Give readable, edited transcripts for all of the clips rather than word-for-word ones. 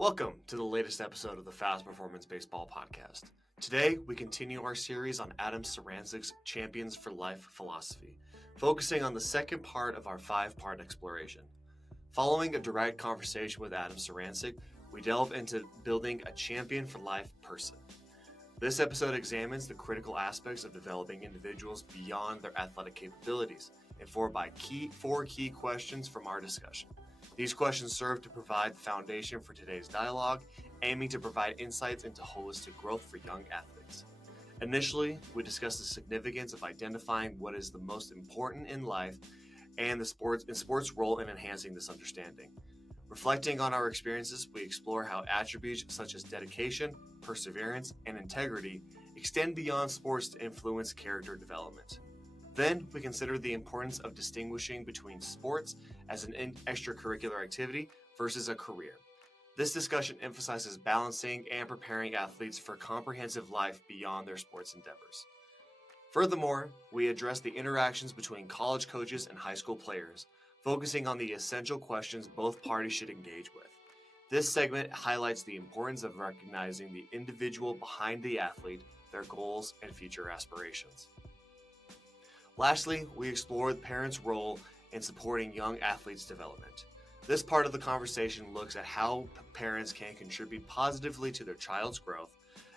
Welcome to the latest episode of the Fast Performance Baseball Podcast. Today, we continue our series on Adam Sarancik's Champions for Life philosophy, focusing on the second part of our five-part exploration. Following a direct conversation with Adam Sarancik, we delve into building a champion for life person. This episode examines the critical aspects of developing individuals beyond their athletic capabilities, informed by four key questions from our discussion. These questions serve to provide the foundation for today's dialogue, aiming to provide insights into holistic growth for young athletes. Initially, we discussed the significance of identifying what is the most important in life and the sports role in enhancing this understanding. Reflecting on our experiences, we explore how attributes such as dedication, perseverance, and integrity extend beyond sports to influence character development. Then, we consider the importance of distinguishing between sports as an extracurricular activity versus a career. This discussion emphasizes balancing and preparing athletes for comprehensive life beyond their sports endeavors. Furthermore, we address the interactions between college coaches and high school players, focusing on the essential questions both parties should engage with. This segment highlights the importance of recognizing the individual behind the athlete, their goals, and future aspirations. Lastly, we explore the parents' role in supporting young athletes' development. This part of the conversation looks at how parents can contribute positively to their child's growth,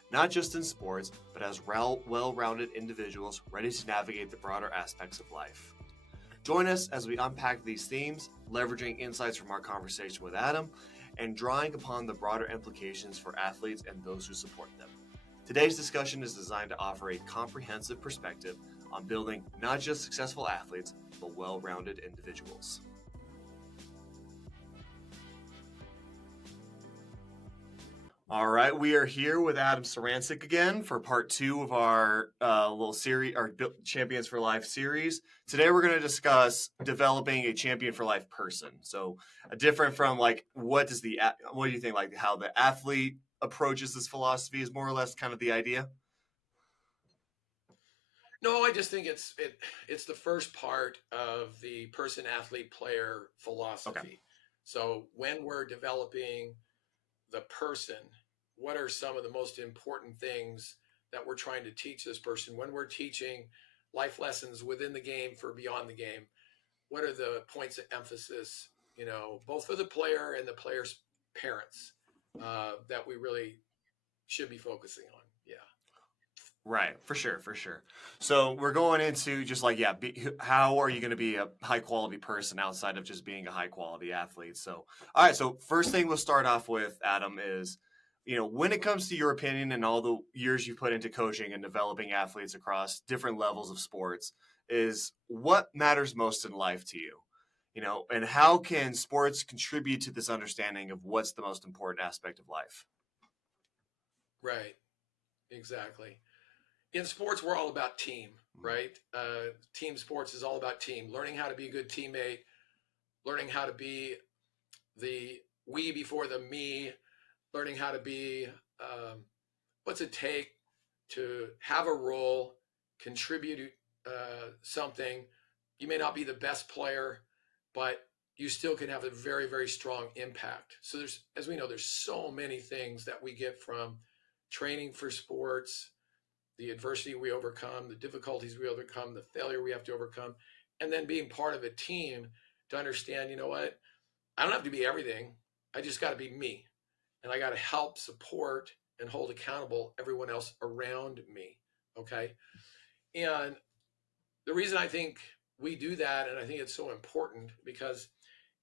not just in sports, but as well-rounded individuals ready to navigate the broader aspects of life. Join us as we unpack these themes, leveraging insights from our conversation with Adam, and drawing upon the broader implications for athletes and those who support them. Today's discussion is designed to offer a comprehensive perspective on building not just successful athletes, but well-rounded individuals. All right, we are here with Adam Sarancik again for part two of our little series, our Champions for Life series. Today, we're going to discuss developing a champion for life person. So, different from what do you think? Like how the athlete approaches this philosophy is more or less kind of the idea. No, I just think it's the first part of the person, athlete, player philosophy. Okay. So when we're developing the person, what are some of the most important things that we're trying to teach this person? When we're teaching life lessons within the game for beyond the game, what are the points of emphasis, both for the player and the player's parents that we really should be focusing on? Yeah. Right, for sure. So we're going into just how are you going to be a high quality person outside of just being a high quality athlete? So, all right. So first thing we'll start off with, Adam, is when it comes to your opinion and all the years you put into coaching and developing athletes across different levels of sports, is what matters most in life to you? And how can sports contribute to this understanding of what's the most important aspect of life? Right. Exactly. In sports, we're all about team, right? Team sports is all about team, learning how to be a good teammate, learning how to be the we before the me, learning how to be what's it take to have a role, contribute something. You may not be the best player, but you still can have a very, very strong impact. So as we know, there's so many things that we get from training for sports, the adversity we overcome, the difficulties we overcome, the failure we have to overcome, and then being part of a team to understand, what? I don't have to be everything. I just got to be me. And I got to help support and hold accountable everyone else around me. Okay. And the reason I think we do that, and I think it's so important, because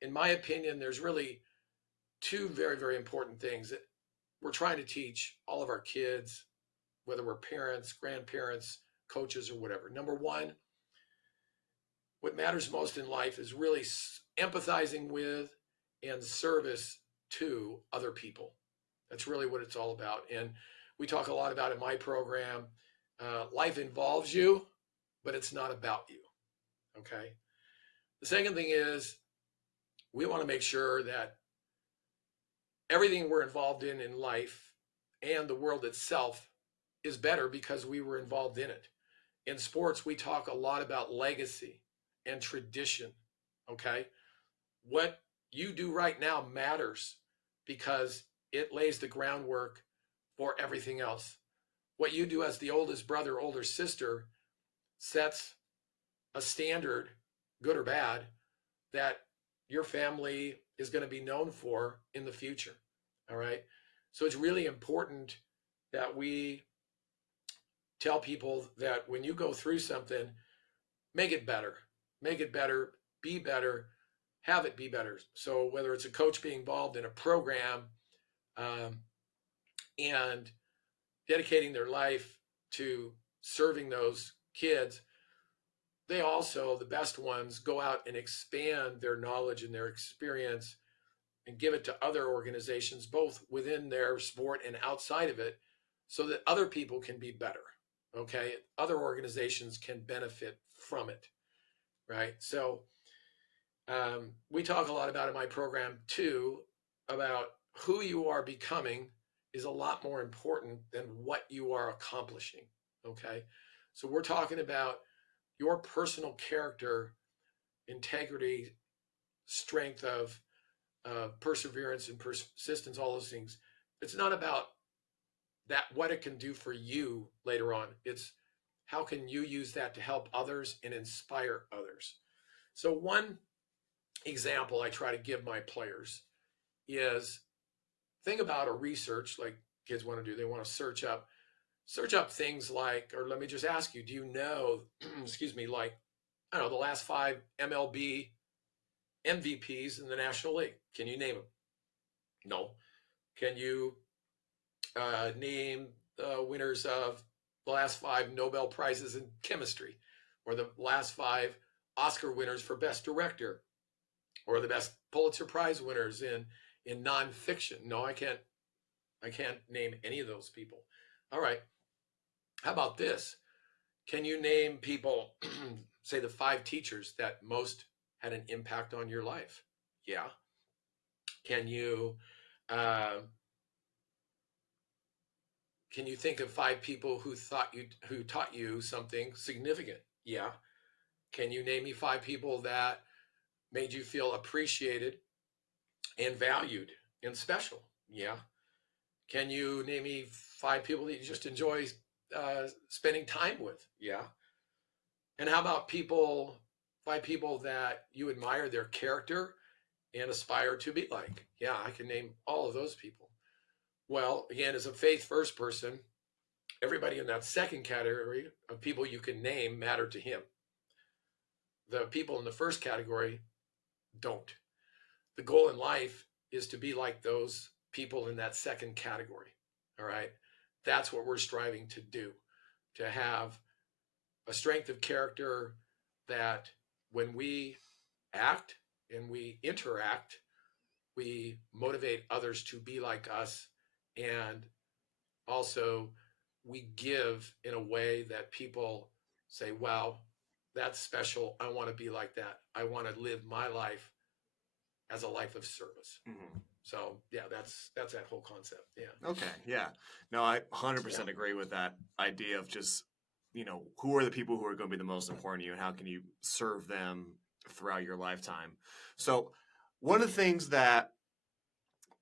in my opinion, there's really two very, very important things that we're trying to teach all of our kids, whether we're parents, grandparents, coaches, or whatever. Number one, what matters most in life is really empathizing with and service to other people. That's really what it's all about. And we talk a lot about in my program, life involves you, but it's not about you. Okay. The second thing is we want to make sure that everything we're involved in life and the world itself is better because we were involved in it. In sports, we talk a lot about legacy and tradition. Okay. What you do right now matters because it lays the groundwork for everything else. What you do as the oldest brother, older sister, sets a standard, good or bad, that your family is going to be known for in the future. All right. So it's really important that we tell people that when you go through something, make it better, make it better, be better, have it be better. So whether it's a coach being involved in a program um, and dedicating their life to serving those kids, they also, the best ones, go out and expand their knowledge and their experience and give it to other organizations, both within their sport and outside of it, so that other people can be better. Okay. Other organizations can benefit from it. Right. So we talk a lot about in my program too, about who you are becoming is a lot more important than what you are accomplishing. Okay. So we're talking about your personal character, integrity, strength of perseverance and persistence, all those things. It's not about that, what it can do for you later on. It's how can you use that to help others and inspire others. So one example I try to give my players is, think about a research like kids want to do. They want to search up things like, or let me just ask you, do you know, excuse me, like, I don't know, the last 5 MLB MVPs in the National League? Can you name them? No. Can you name the winners of the last 5 Nobel Prizes in chemistry, or the last 5 Oscar winners for Best Director, or the best Pulitzer Prize winners in nonfiction? No, I can't name any of those people. All right. How about this? Can you name people, say the 5 teachers that most had an impact on your life? Yeah. Can you uh, think of 5 people who taught you something significant? Yeah. Can you name me 5 people that made you feel appreciated and valued and special? Yeah. Can you name me 5 people that you just enjoy spending time with? Yeah. And how about 5 people that you admire their character and aspire to be like? Yeah, I can name all of those people. Well, again, as a faith first person, everybody in that second category of people you can name matter to him. The people in the first category don't. The goal in life is to be like those people in that second category. All right. That's what we're striving to do, to have a strength of character that when we act and we interact, we motivate others to be like us. And also, we give in a way that people say, wow, that's special. I want to be like that. I want to live my life as a life of service. Mm-hmm. So yeah, that's that whole concept. Yeah. Okay. Yeah. No, I 100% Yeah. agree with that idea of just, who are the people who are going to be the most important to you and how can you serve them throughout your lifetime? So one of the things that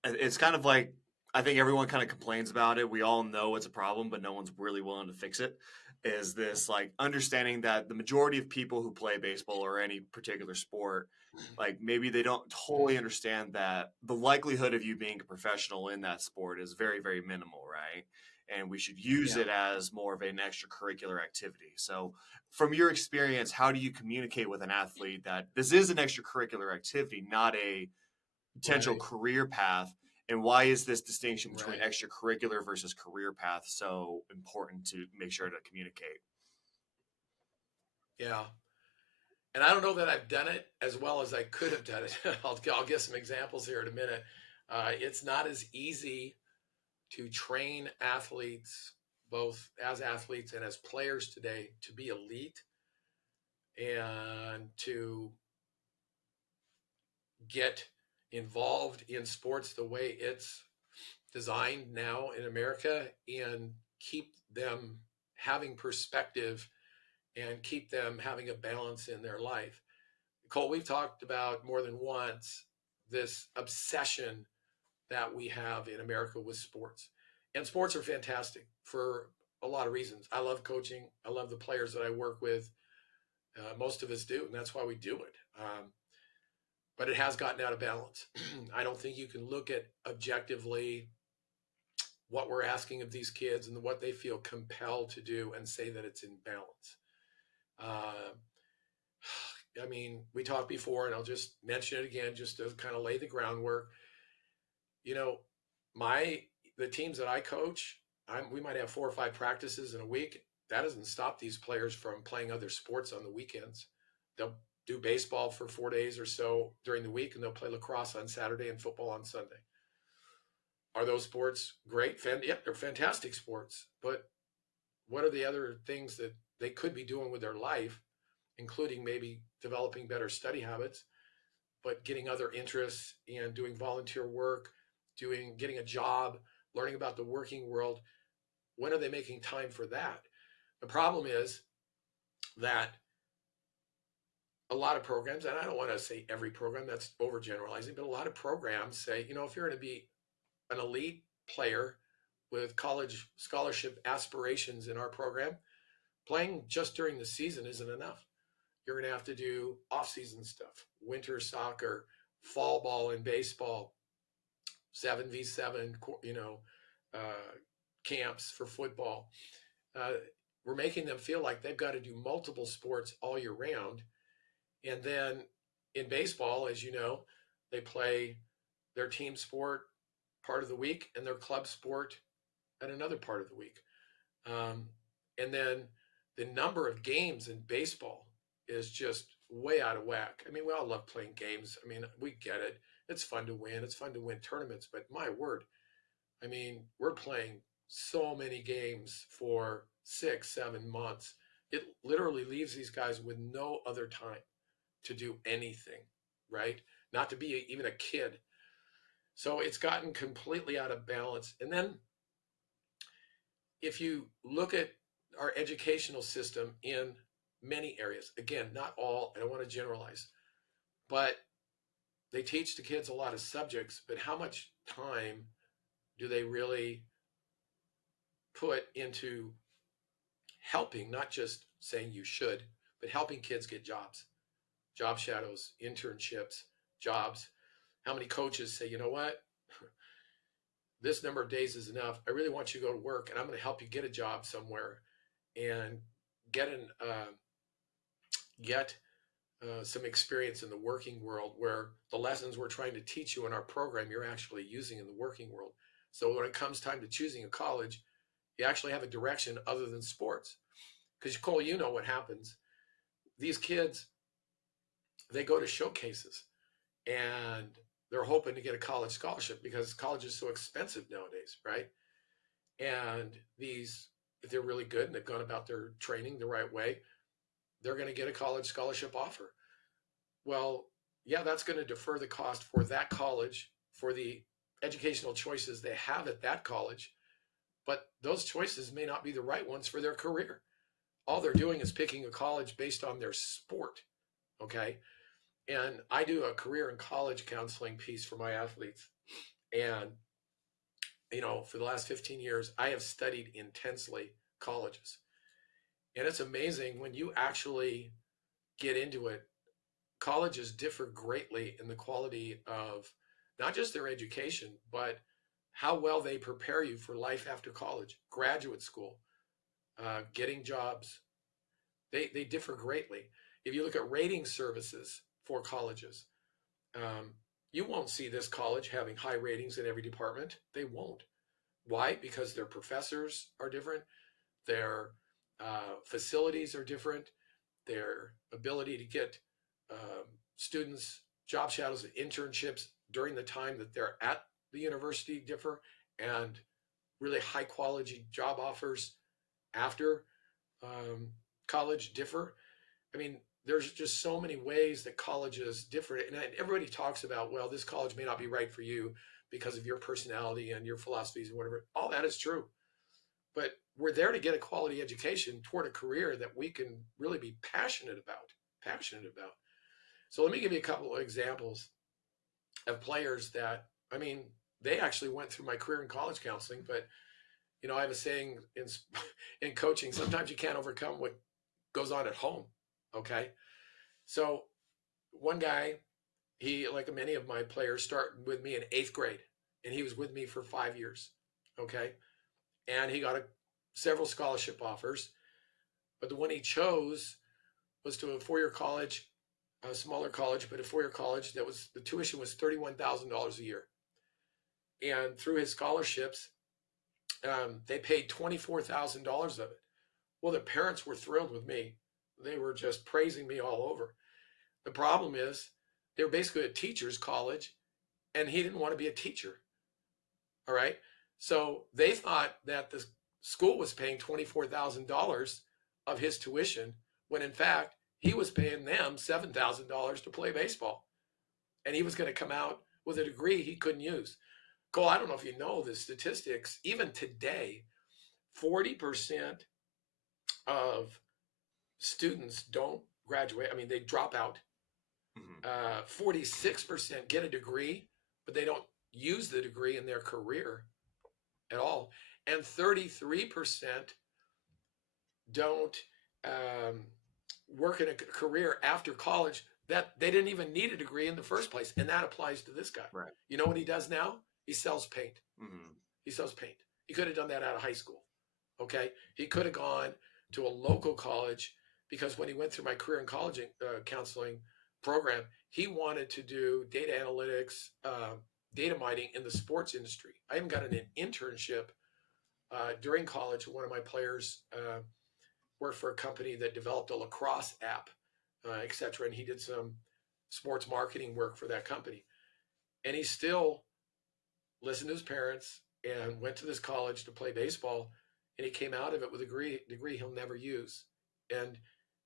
it's kind of like, I think everyone kind of complains about it. We all know it's a problem, but no one's really willing to fix it. Is this like understanding that the majority of people who play baseball or any particular sport, like maybe they don't totally understand that the likelihood of you being a professional in that sport is very, very minimal, right? And we should use it as more of an extracurricular activity. So, from your experience, how do you communicate with an athlete that this is an extracurricular activity, not a potential career path? And why is this distinction between extracurricular versus career path so important to make sure to communicate? Yeah. And I don't know that I've done it as well as I could have done it. I'll give some examples here in a minute. It's not as easy to train athletes, both as athletes and as players today, to be elite and to get involved in sports the way it's designed now in America, and keep them having perspective and keep them having a balance in their life. Cole, we've talked about more than once this obsession that we have in America with sports. And sports are fantastic for a lot of reasons. I love coaching. I love the players that I work with. Most of us do, and that's why we do it. But it has gotten out of balance. I don't think you can look at objectively what we're asking of these kids and what they feel compelled to do and say that it's in balance. Uh, I mean, we talked before, and I'll just mention it again just to kind of lay the groundwork. You know, the teams that I coach, we might have 4 or 5 practices in a week. That doesn't stop these players from playing other sports on the weekends. They'll do baseball for 4 days or so during the week, and they'll play lacrosse on Saturday and football on Sunday. Are those sports great? Yeah, they're fantastic sports. But what are the other things that they could be doing with their life, including maybe developing better study habits, but getting other interests and doing volunteer work, getting a job, learning about the working world? When are they making time for that? The problem is that a lot of programs, and I don't want to say every program, that's overgeneralizing, but a lot of programs say, if you're going to be an elite player with college scholarship aspirations in our program, playing just during the season isn't enough. You're going to have to do off-season stuff, winter soccer, fall ball and baseball, 7v7, uh, camps for football. We're making them feel like they've got to do multiple sports all year round. And then in baseball, as you know, they play their team sport part of the week and their club sport at another part of the week. And then the number of games in baseball is just way out of whack. I mean, we all love playing games. I mean, we get it. It's fun to win. It's fun to win tournaments. But my word, I mean, we're playing so many games for 6, 7 months. It literally leaves these guys with no other time to do anything, right? Not to be even a kid. So it's gotten completely out of balance. And then if you look at our educational system in many areas, again, not all, I don't want to generalize, but they teach the kids a lot of subjects, but how much time do they really put into helping, not just saying you should, but helping kids get jobs, job shadows, internships, jobs? How many coaches say, you know what, this number of days is enough. I really want you to go to work, and I'm going to help you get a job somewhere and get some experience in the working world, where the lessons we're trying to teach you in our program, you're actually using in the working world. So when it comes time to choosing a college, you actually have a direction other than sports. Because, Cole, you know what happens. These kids, they go to showcases, and they're hoping to get a college scholarship because college is so expensive nowadays, right? And if they're really good and they've gone about their training the right way, they're going to get a college scholarship offer. Well, yeah, that's going to defer the cost for that college, for the educational choices they have at that college, but those choices may not be the right ones for their career. All they're doing is picking a college based on their sport, okay? And I do a career and college counseling piece for my athletes. And, for the last 15 years, I have studied intensely colleges. And it's amazing when you actually get into it. Colleges differ greatly in the quality of not just their education, but how well they prepare you for life after college, graduate school, getting jobs. They differ greatly. If you look at rating services for colleges, you won't see this college having high ratings in every department. They won't. Why? Because their professors are different. Their facilities are different. Their ability to get students job shadows and internships during the time that they're at the university differ, and really high quality job offers after college differ. I mean, there's just so many ways that colleges differ. And everybody talks about, well, this college may not be right for you because of your personality and your philosophies and whatever. All that is true. But we're there to get a quality education toward a career that we can really be passionate about. So let me give you a couple of examples of players that, I mean, they actually went through my career in college counseling. But I have a saying in coaching: sometimes you can't overcome what goes on at home. Okay, so one guy, he, like many of my players, started with me in 8th grade, and he was with me for 5 years. Okay, and he got several scholarship offers, but the one he chose was to a 4-year college, a smaller college, but a 4-year college that was, the tuition was $31,000 a year. And through his scholarships, they paid $24,000 of it. Well, the parents were thrilled with me. They were just praising me all over. The problem is, they were basically a teacher's college, and he didn't want to be a teacher. All right. So they thought that the school was paying $24,000 of his tuition, when in fact he was paying them $7,000 to play baseball. And he was going to come out with a degree he couldn't use. Cole, I don't know if you know the statistics. Even today, 40% of students don't graduate. I mean, they drop out. 46% get a degree, but they don't use the degree in their career at all. And 33% don't work in a career after college that they didn't even need a degree in the first place. And that applies to this guy. Right. You know what he does now? He sells paint. Mm-hmm. He sells paint. He could have done that out of high school. Okay. He could have gone to a local college, because when he went through my career in college counseling program, he wanted to do data analytics, data mining in the sports industry. I even got an internship during college. One of my players worked for a company that developed a lacrosse app, et cetera. And he did some sports marketing work for that company. And he still listened to his parents and went to this college to play baseball. And he came out of it with a degree he'll never use. And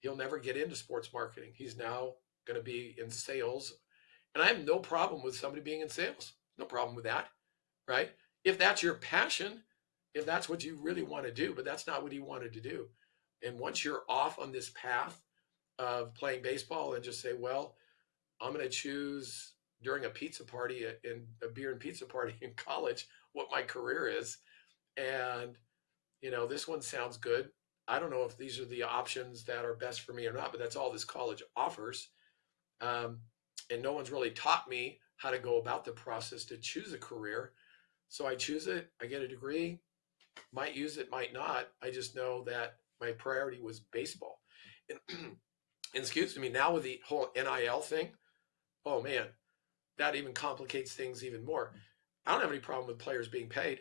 he'll never get into sports marketing. He's now going to be in sales. And I have no problem with somebody being in sales. No problem with that, right? If that's your passion, if that's what you really want to do, but that's not what he wanted to do. And once you're off on this path of playing baseball and just say, well, I'm going to choose during a pizza party, in a beer and pizza party in college, what my career is. And, this one sounds good. I don't know if these are the options that are best for me or not, but that's all this college offers. And no one's really taught me how to go about the process to choose a career. So I choose it, I get a degree, might use it, might not. I just know that my priority was baseball. And, excuse me, now with the whole NIL thing, oh man, that even complicates things even more. I don't have any problem with players being paid.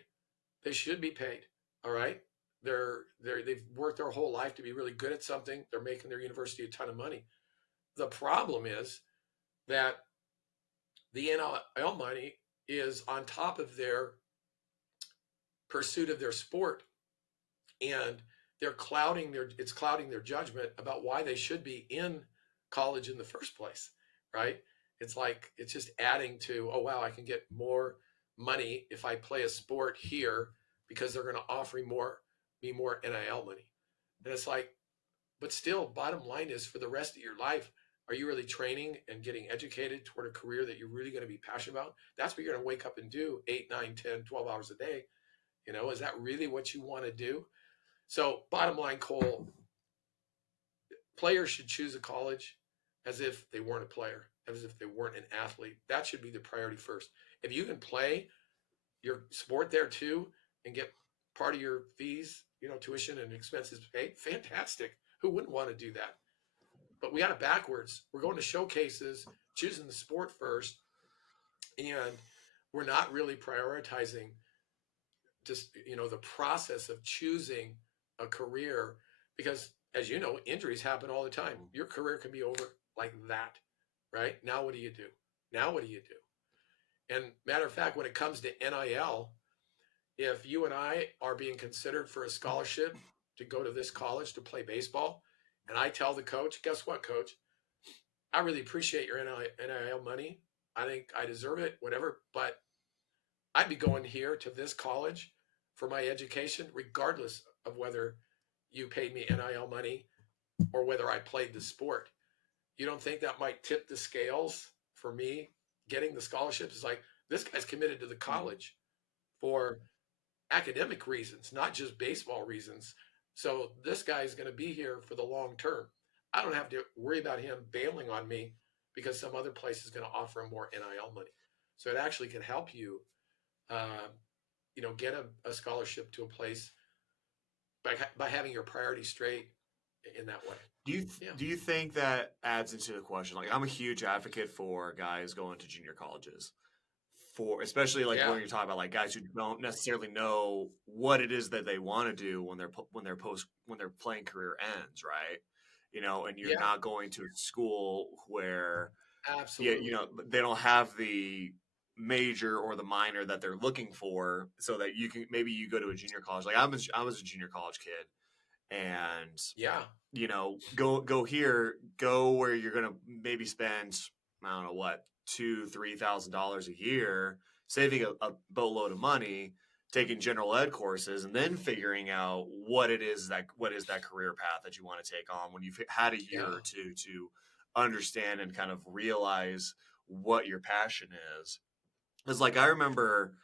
They should be paid. All right. They've worked their whole life to be really good at something. They're making their university a ton of money. The problem is that the NIL money is on top of their pursuit of their sport, and it's clouding their judgment about why they should be in college in the first place, right? It's like, it's just adding to, oh wow, I can get more money if I play a sport here, because they're going to offer me more NIL money. And it's like, but still, bottom line is, for the rest of your life, are you really training and getting educated toward a career that you're really going to be passionate about? That's what you're going to wake up and do 8, 9, 10, 12 hours a day. Is that really what you want to do? So bottom line, Cole, players should choose a college as if they weren't a player, as if they weren't an athlete. That should be the priority first. If you can play your sport there too and get part of your fees, tuition and expenses paid, fantastic. Who wouldn't want to do that? But we got it backwards. We're going to showcases, choosing the sport first, and we're not really prioritizing just, the process of choosing a career, because, as you know, injuries happen all the time. Your career can be over like that, right? Now what do you do? And matter of fact, when it comes to NIL, if you and I are being considered for a scholarship to go to this college to play baseball, and I tell the coach, guess what, coach? I really appreciate your NIL money. I think I deserve it, whatever, but I'd be going here to this college for my education, regardless of whether you paid me NIL money or whether I played the sport. You don't think that might tip the scales for me getting the scholarships? It's like, This guy's committed to the college for academic reasons, not just baseball reasons. So this guy's going to be here for the long term. I don't have to worry about him bailing on me because some other place is going to offer him more NIL money. So it actually can help you, uh, get a scholarship to a place by having your priorities straight in that way. Yeah. Do you think that adds into the question? Like, I'm a huge advocate for guys going to junior colleges, for especially like Yeah. when you're talking about like guys who don't necessarily know what it is that they want to do when their playing career ends, right? And you're Yeah. not going to a school where Absolutely. they don't have the major or the minor that they're looking for, so that maybe you go to a junior college. Like I was a junior college kid, and Yeah. go where you're gonna maybe spend, I don't know what, $2,000-$3,000 a year, saving a boatload of money, taking general ed courses, and then figuring out what is that career path that you want to take on when you've had a year Yeah. or two to understand and kind of realize what your passion is. Because like I remember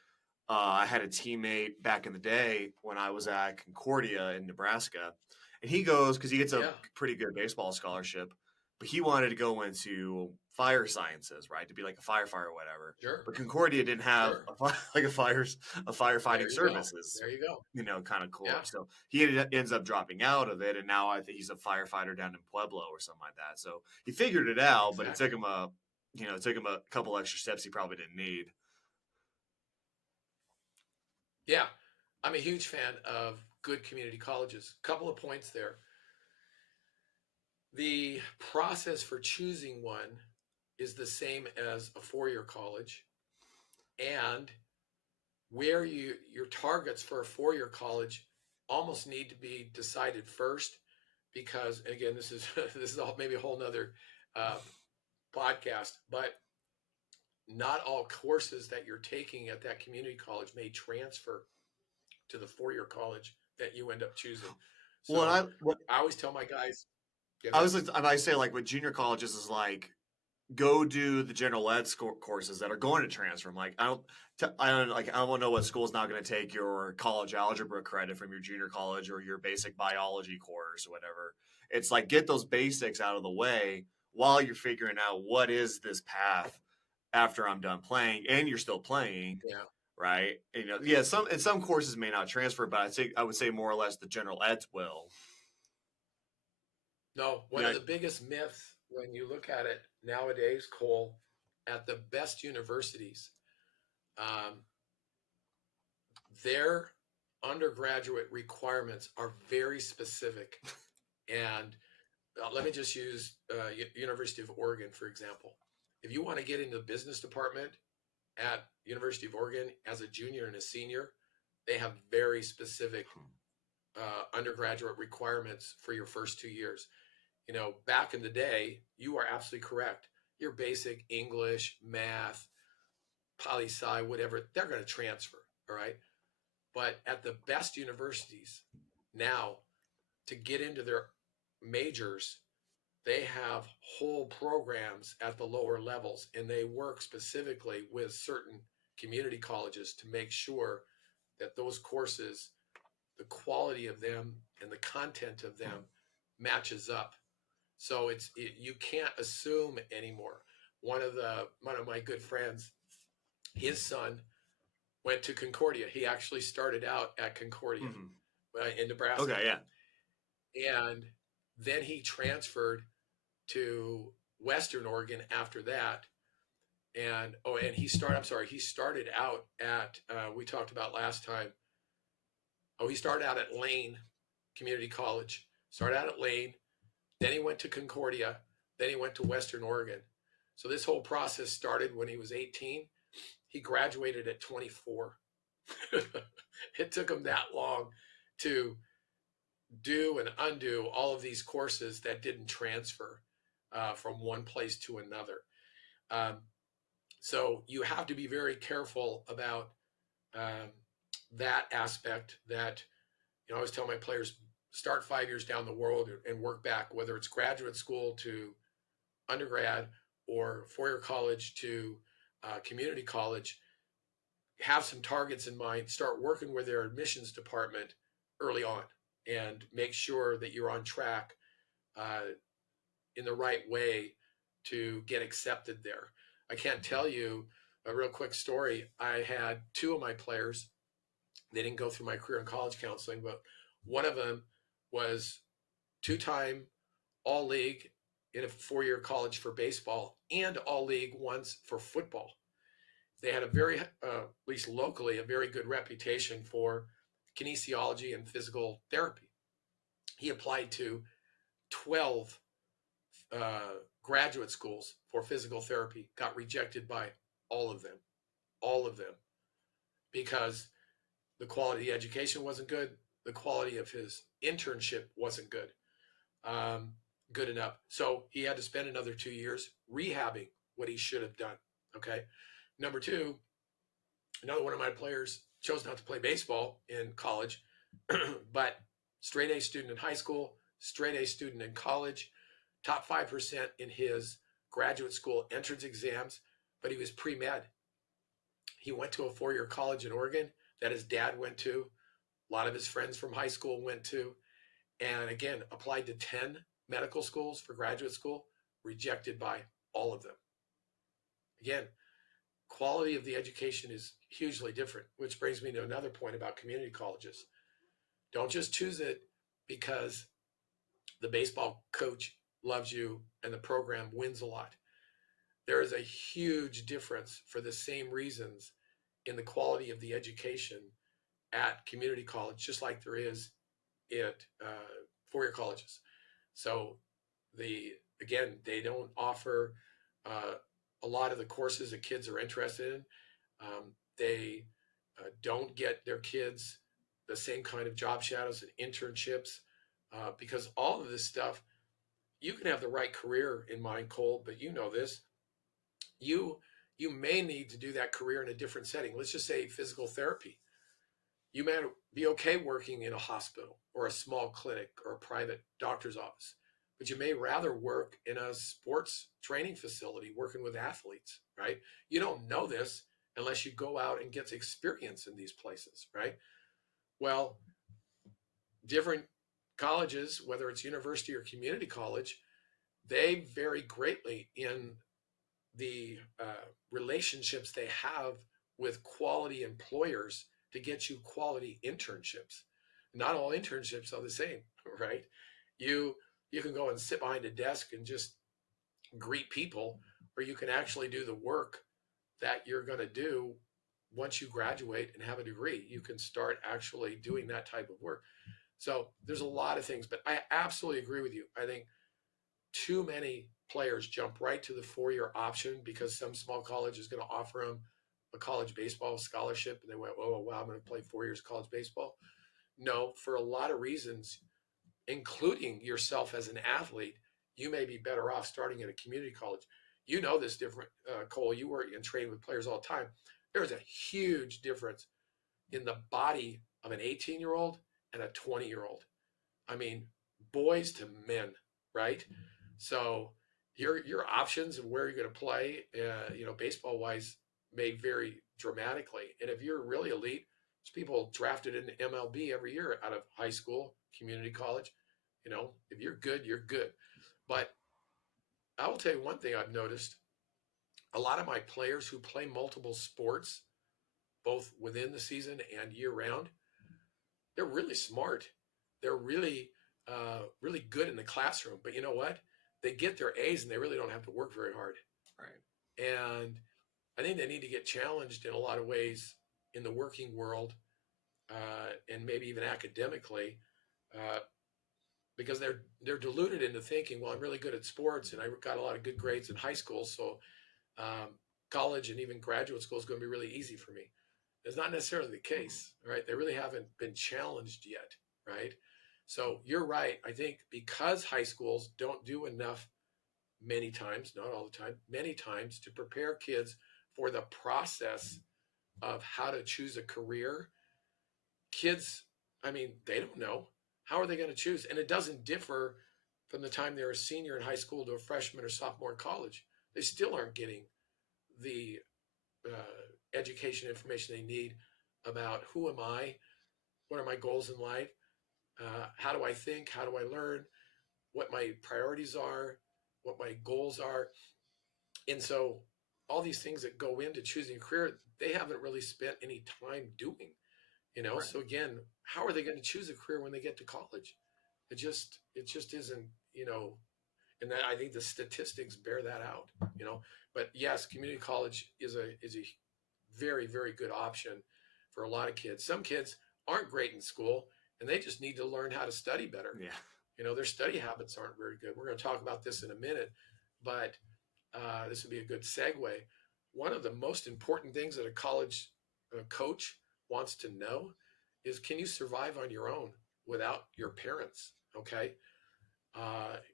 I had a teammate back in the day when I was at Concordia in Nebraska, and he goes because he gets a Yeah. pretty good baseball scholarship, but he wanted to go into fire sciences, right, to be like a firefighter or whatever. Sure. But Concordia didn't have Sure. like a firefighting There you go. services, There you go. kind of course. Yeah. So he ends up dropping out of it, and now I think he's a firefighter down in Pueblo or something like that. So he figured it out, but Exactly. it took him a couple extra steps he probably didn't need. Yeah. I'm a huge fan of good community colleges. Couple of points there. The process for choosing one is the same as a four-year college, and where your targets for a four-year college almost need to be decided first, because again, this is maybe a whole nother uh, podcast, but not all courses that you're taking at that community college may transfer to the four-year college that you end up choosing. Well, So I always tell my guys, I say like with junior colleges is like go do the general ed courses that are going to transfer. I'm like I don't know what school's not going to take your college algebra credit from your junior college or your basic biology course or whatever. It's like get those basics out of the way while you're figuring out what is this path after I'm done playing, and you're still playing. yeah, Right? Some courses may not transfer, but I would say more or less the general eds will. no, one of the biggest myths when you look at it nowadays, Cole, at the best universities, um, their undergraduate requirements are very specific. And let me just use University of Oregon, for example. If you want to get into the business department at University of Oregon as a junior and a senior, they have very specific undergraduate requirements for your first 2 years. Back in the day, you are absolutely correct. Your basic English, math, poli-sci, whatever, they're going to transfer. All right. But at the best universities now, to get into their majors, they have whole programs at the lower levels, and they work specifically with certain community colleges to make sure that those courses, the quality of them and the content of them matches up. So you can't assume anymore. One of my good friends, his son went to Concordia. He actually started out at Concordia in Nebraska. Okay, yeah. And then he transferred to Western Oregon after that. And he started out at, we talked about last time. He started out at Lane Community College, started out at Lane. Then he went to Concordia. Then he went to Western Oregon. So this whole process started when he was 18. He graduated at 24. It took him that long to do and undo all of these courses that didn't transfer from one place to another. So you have to be very careful about that aspect. That I always tell my players, start 5 years down the road and work back, whether it's graduate school to undergrad or four-year college to community college. have some targets in mind, start working with their admissions department early on, and make sure that you're on track uh, in the right way to get accepted there. I can't tell you a real quick story. I had two of my players. They didn't go through my career and college counseling, but one of them was two-time all league in a 4-year college for baseball and all league once for football. They had a very, at least locally, a very good reputation for kinesiology and physical therapy. He applied to 12 graduate schools for physical therapy, got rejected by all of them, because the quality of the education wasn't good, the quality of his internship wasn't good enough. So he had to spend another 2 years rehabbing what he should have done. Okay. Number two, another one of my players chose not to play baseball in college, but straight A student in high school, straight A student in college, top 5% in his graduate school entrance exams, but he was pre-med. He went to a 4-year college in Oregon that his dad went to, a lot of his friends from high school went to, and again, applied to 10 medical schools for graduate school, rejected by all of them. Again, quality of the education is hugely different, which brings me to another point about community colleges. Don't just choose it because the baseball coach loves you and the program wins a lot. There is a huge difference for the same reasons in the quality of the education at community college, just like there is at 4-year colleges. So they don't offer a lot of the courses that kids are interested in. They don't get their kids the same kind of job shadows and internships, because all of this stuff, you can have the right career in mind, Cole, but you know this. You may need to do that career in a different setting. Let's just say physical therapy. You may be okay working in a hospital or a small clinic or a private doctor's office, but you may rather work in a sports training facility working with athletes, right? You don't know this unless you go out and get experience in these places, right? Well, different colleges, whether it's university or community college, they vary greatly in the relationships they have with quality employers to get you quality internships. Not all internships are the same, right? You can go and sit behind a desk and just greet people, or you can actually do the work that you're going to do once you graduate and have a degree. You can start actually doing that type of work. So there's a lot of things, but I absolutely agree with you. I think too many players jump right to the 4-year option because some small college is going to offer them a college baseball scholarship, and they went, oh wow, I'm going to play 4 years college baseball. No, for a lot of reasons, including yourself as an athlete, you may be better off starting at a community college. You know this different, Cole. You work and train with players all the time. There's a huge difference in the body of an 18-year-old and a 20-year-old. I mean, boys to men, right? So your options of where you're going to play, baseball wise, may vary dramatically. And if you're really elite, there's people drafted in MLB every year out of high school, community college. If you're good, you're good. But I will tell you one thing I've noticed: a lot of my players who play multiple sports, both within the season and year round, they're really smart. They're really good in the classroom. But you know what? They get their A's and they really don't have to work very hard. Right. And I think they need to get challenged in a lot of ways in the working world, and maybe even academically, because they're deluded into thinking, well, I'm really good at sports and I got a lot of good grades in high school, so college and even graduate school is going to be really easy for me. It's not necessarily the case, right? They really haven't been challenged yet, right? So you're right. I think because high schools don't do enough many times, not all the time, many times, to prepare kids for the process of how to choose a career, kids, I mean, they don't know. How are they going to choose? And it doesn't differ from the time they're a senior in high school to a freshman or sophomore in college. They still aren't getting the education information they need about who am I, what are my goals in life, how do I think, how do I learn, what my priorities are, what my goals are. And so all these things that go into choosing a career, they haven't really spent any time doing, Right. So again, how are they going to choose a career when they get to college? It just isn't, and that, I think the statistics bear that out, but yes, community college is a very, very good option for a lot of kids. Some kids aren't great in school and they just need to learn how to study better. Yeah. Their study habits aren't very good. We're going to talk about this in a minute, but this would be a good segue. One of the most important things that a college coach wants to know is, can you survive on your own without your parents? Okay.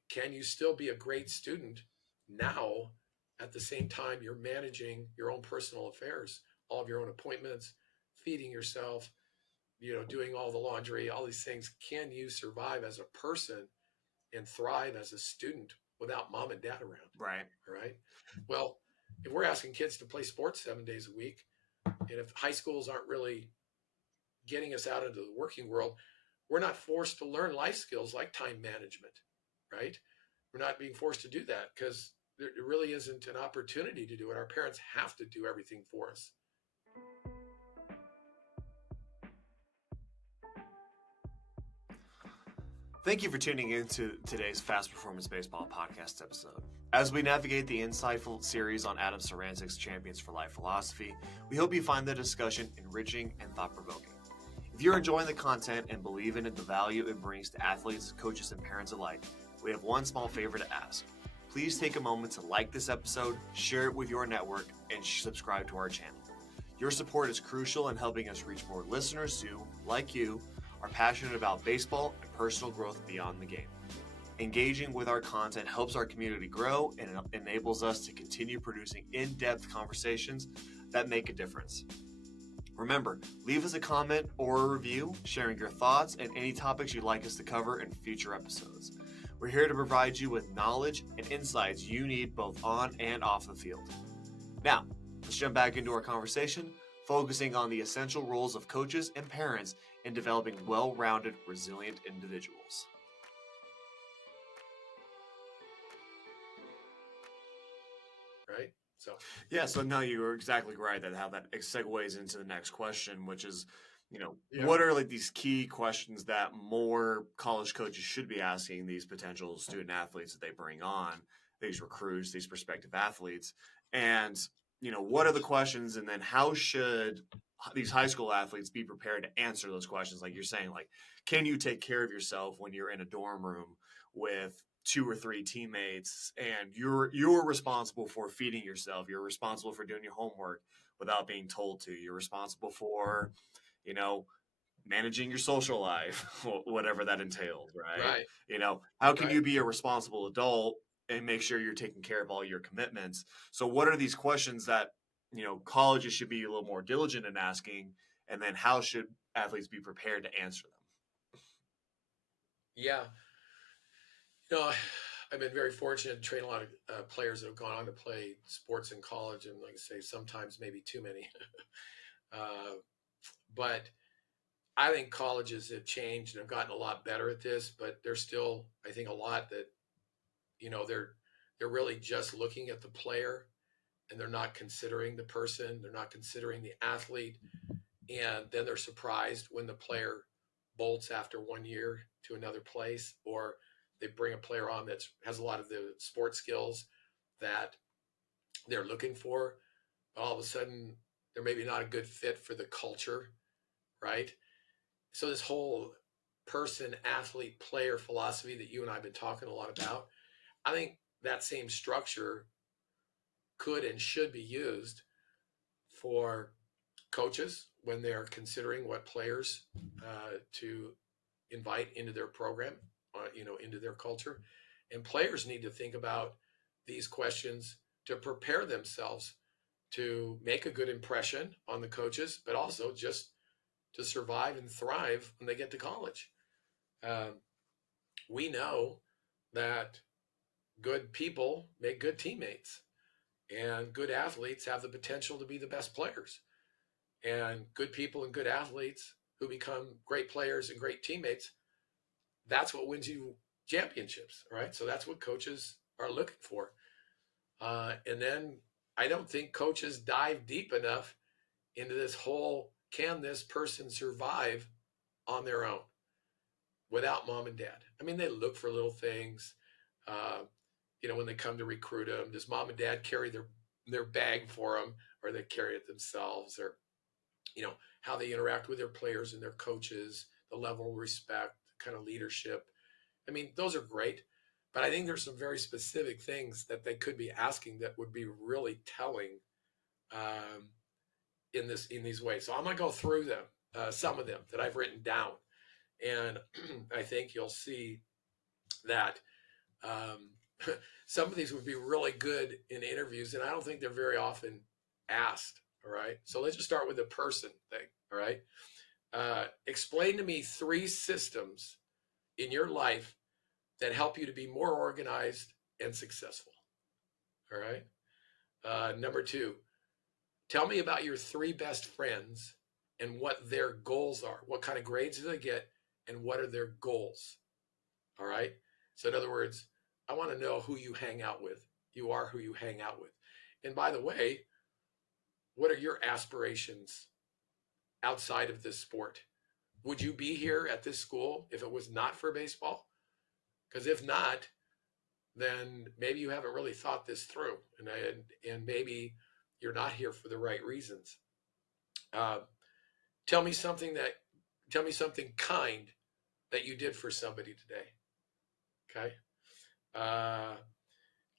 Can you still be a great student now at the same time you're managing your own personal affairs, all of your own appointments, feeding yourself, doing all the laundry, all these things? Can you survive as a person and thrive as a student without mom and dad around? Right. All right. Well, if we're asking kids to play sports 7 days a week, and if high schools aren't really getting us out into the working world, we're not forced to learn life skills like time management, right? We're not being forced to do that because there really isn't an opportunity to do it. Our parents have to do everything for us. Thank you for tuning in to today's Fast Performance Baseball podcast episode. As we navigate the insightful series on Adam Sarancik's Champions for Life philosophy, we hope you find the discussion enriching and thought-provoking. If you're enjoying the content and believe in the value it brings to athletes, coaches, and parents alike, we have one small favor to ask. Please take a moment to like this episode, share it with your network, and subscribe to our channel. Your support is crucial in helping us reach more listeners who, like you, are passionate about baseball and personal growth beyond the game. Engaging with our content helps our community grow and enables us to continue producing in-depth conversations that make a difference. Remember, leave us a comment or a review sharing your thoughts and any topics you'd like us to cover in future episodes. We're here to provide you with knowledge and insights you need both on and off the field. Now, let's jump back into our conversation, focusing on the essential roles of coaches and parents in developing well-rounded, resilient individuals. Right? So no, you were exactly right that how that segues into the next question, which is, what are like these key questions that more college coaches should be asking these potential student athletes that they bring on, these recruits, these prospective athletes, and what are the questions, and then how should these high school athletes be prepared to answer those questions? Like you're saying, like, can you take care of yourself when you're in a dorm room with 2 or 3 teammates and you're responsible for feeding yourself, you're responsible for doing your homework without being told to, you're responsible for managing your social life, whatever that entails, right? How can you be a responsible adult and make sure you're taking care of all your commitments? So what are these questions that colleges should be a little more diligent in asking, and then how should athletes be prepared to answer them? Yeah. I've been very fortunate to train a lot of players that have gone on to play sports in college, and like I say, sometimes maybe too many. But I think colleges have changed and have gotten a lot better at this, but there's still, I think, a lot that, they're really just looking at the player and they're not considering the person, they're not considering the athlete. And then they're surprised when the player bolts after 1 year to another place, or they bring a player on that has a lot of the sports skills that they're looking for. All of a sudden, they're maybe not a good fit for the culture, right? So this whole person, athlete, player philosophy that you and I have been talking a lot about, I think that same structure could and should be used for coaches when they're considering what players to invite into their program, into their culture. And players need to think about these questions to prepare themselves to make a good impression on the coaches, but also just to survive and thrive when they get to college. We know that good people make good teammates. And good athletes have the potential to be the best players. And good people and good athletes who become great players and great teammates, that's what wins you championships, right? So that's what coaches are looking for. And then I don't think coaches dive deep enough into this whole, can this person survive on their own without mom and dad? I mean, they look for little things. When they come to recruit them, does mom and dad carry their bag for them, or they carry it themselves? Or how they interact with their players and their coaches, the level of respect, kind of leadership. I mean, those are great, but I think there's some very specific things that they could be asking that would be really telling in these ways. So I'm going to go through them, some of them that I've written down, and I think you'll see that some of these would be really good in interviews, and I don't think they're very often asked. All right. So let's just start with the person thing. All right. Explain to me 3 systems in your life that help you to be more organized and successful. All right. Number 2, tell me about your 3 best friends and what their goals are. What kind of grades do they get and what are their goals? All right. So in other words, I want to know who you hang out with. You are who you hang out with. And by the way, what are your aspirations outside of this sport? Would you be here at this school if it was not for baseball? Because if not, then maybe you haven't really thought this through, and maybe you're not here for the right reasons. Tell me something kind that you did for somebody today. Okay.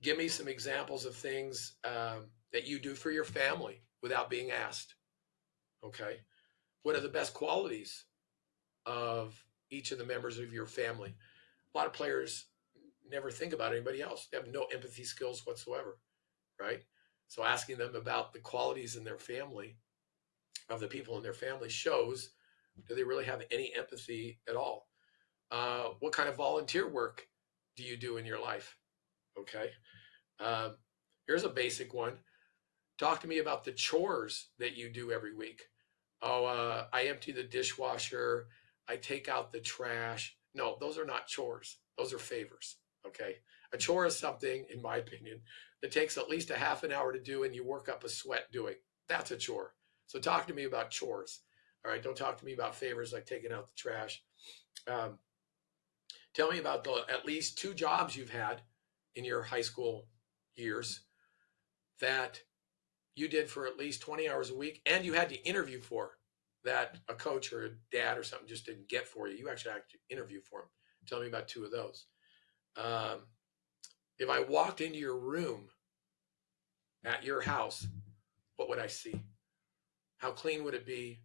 Give me some examples of things that you do for your family without being asked. Okay. What are the best qualities of each of the members of your family? A lot of players never think about anybody else. They have no empathy skills whatsoever, right? So asking them about the qualities in their family, of the people in their family, shows, do they really have any empathy at all? What kind of volunteer work do you do in your life? Okay. Here's a basic one. Talk to me about the chores that you do every week. Oh, I empty the dishwasher. I take out the trash. No, those are not chores. Those are favors. Okay. A chore is something, in my opinion, that takes at least a half an hour to do and you work up a sweat doing. That's a chore. So talk to me about chores. All right. Don't talk to me about favors like taking out the trash. Tell me about the at least 2 jobs you've had in your high school years that you did for at least 20 hours a week and you had to interview for, that a coach or a dad or something just didn't get for you. You actually had to interview for them. Tell me about 2 of those. If I walked into your room at your house, what would I see? How clean would it be?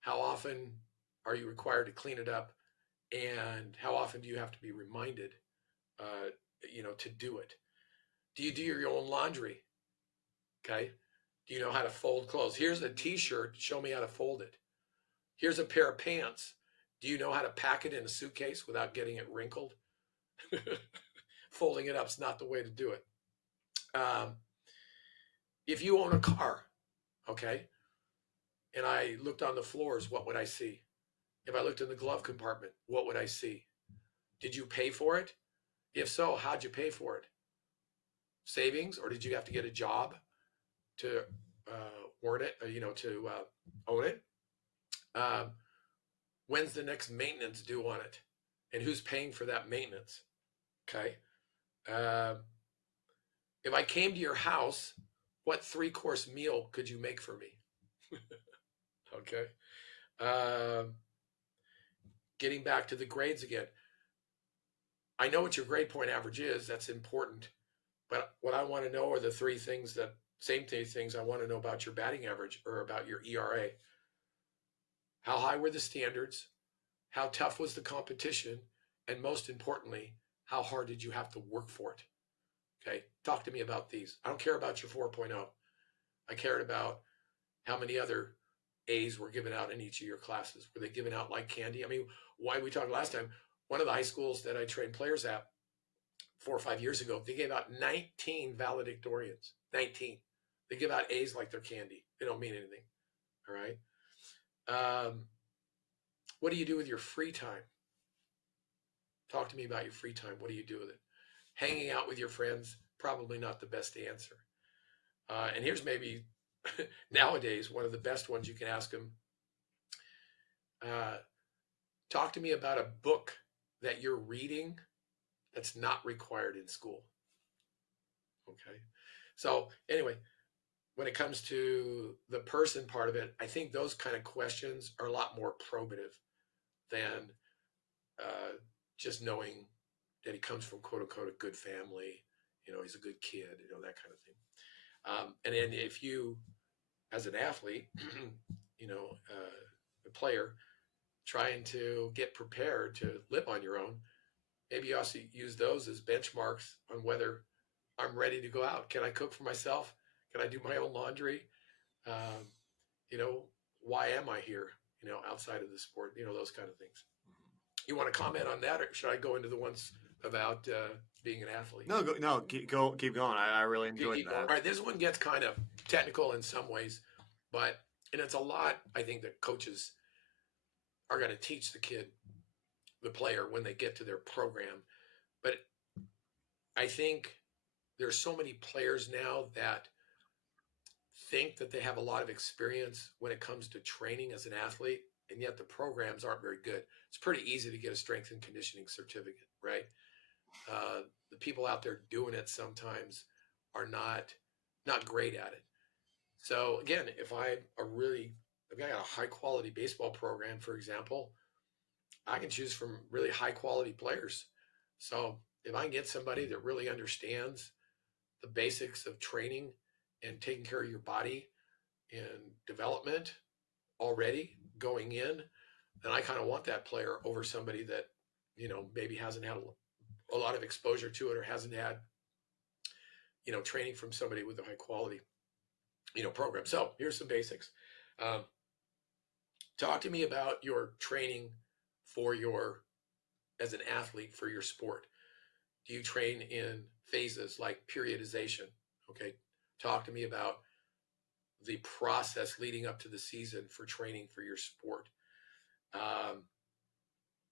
How often are you required to clean it up? And how often do you have to be reminded, to do it? Do you do your own laundry? Okay. Do you know how to fold clothes? Here's a t-shirt. Show me how to fold it. Here's a pair of pants. Do you know how to pack it in a suitcase without getting it wrinkled? Folding it up is not the way to do it. If you own a car, okay, and I looked on the floors, what would I see? If I looked in the glove compartment, what would I see? Did you pay for it? If so, how'd you pay for it? Savings, or did you have to get a job to earn it, to own it? When's the next maintenance due on it? And who's paying for that maintenance? Okay. If I came to your house, what 3-course meal could you make for me? Okay. Getting back to the grades again. I know what your grade point average is. That's important. But what I want to know are the 3 things same 3 things I want to know about your batting average or about your ERA. How high were the standards? How tough was the competition? And most importantly, how hard did you have to work for it? Okay, talk to me about these. I don't care about your 4.0. I cared about how many other A's were given out in each of your classes. Were they given out like candy? I mean, why we talked last time, one of the high schools that I trained players at 4 or 5 years ago, they gave out 19 valedictorians. 19. They give out A's like they're candy. They don't mean anything. All right. What do you do with your free time? Talk to me about your free time. What do you do with it? Hanging out with your friends, probably not the best answer. And here's maybe nowadays one of the best ones you can ask them. Talk to me about a book that you're reading that's not required in school. Okay. So anyway, when it comes to the person part of it, I think those kind of questions are a lot more probative than just knowing that he comes from quote unquote a good family, he's a good kid, that kind of thing. And then if you, as an athlete, a player trying to get prepared to live on your own, maybe you also use those as benchmarks on whether I'm ready to go out. Can I cook for myself? Can I do my own laundry? Why am I here? Outside of the sport, those kind of things. You want to comment on that, or should I go into the ones about being an athlete? No, keep going. I really enjoyed that. All right, this one gets kind of technical in some ways, and it's a lot, I think, that coaches are going to teach the player when they get to their program. But I think there's so many players now that think that they have a lot of experience when it comes to training as an athlete, and yet the programs aren't very good. It's pretty easy to get a strength and conditioning certificate, right? The people out there doing it sometimes are not great at it. So again, if I got a high quality baseball program, for example, I can choose from really high quality players. So if I can get somebody that really understands the basics of training and taking care of your body and development already going in, then I kind of want that player over somebody that, maybe hasn't had a lot of exposure to it or hasn't had, training from somebody with a high quality, program. So here's some basics. Talk to me about your training as an athlete for your sport. Do you train in phases like periodization? Okay. Talk to me about the process leading up to the season for training for your sport.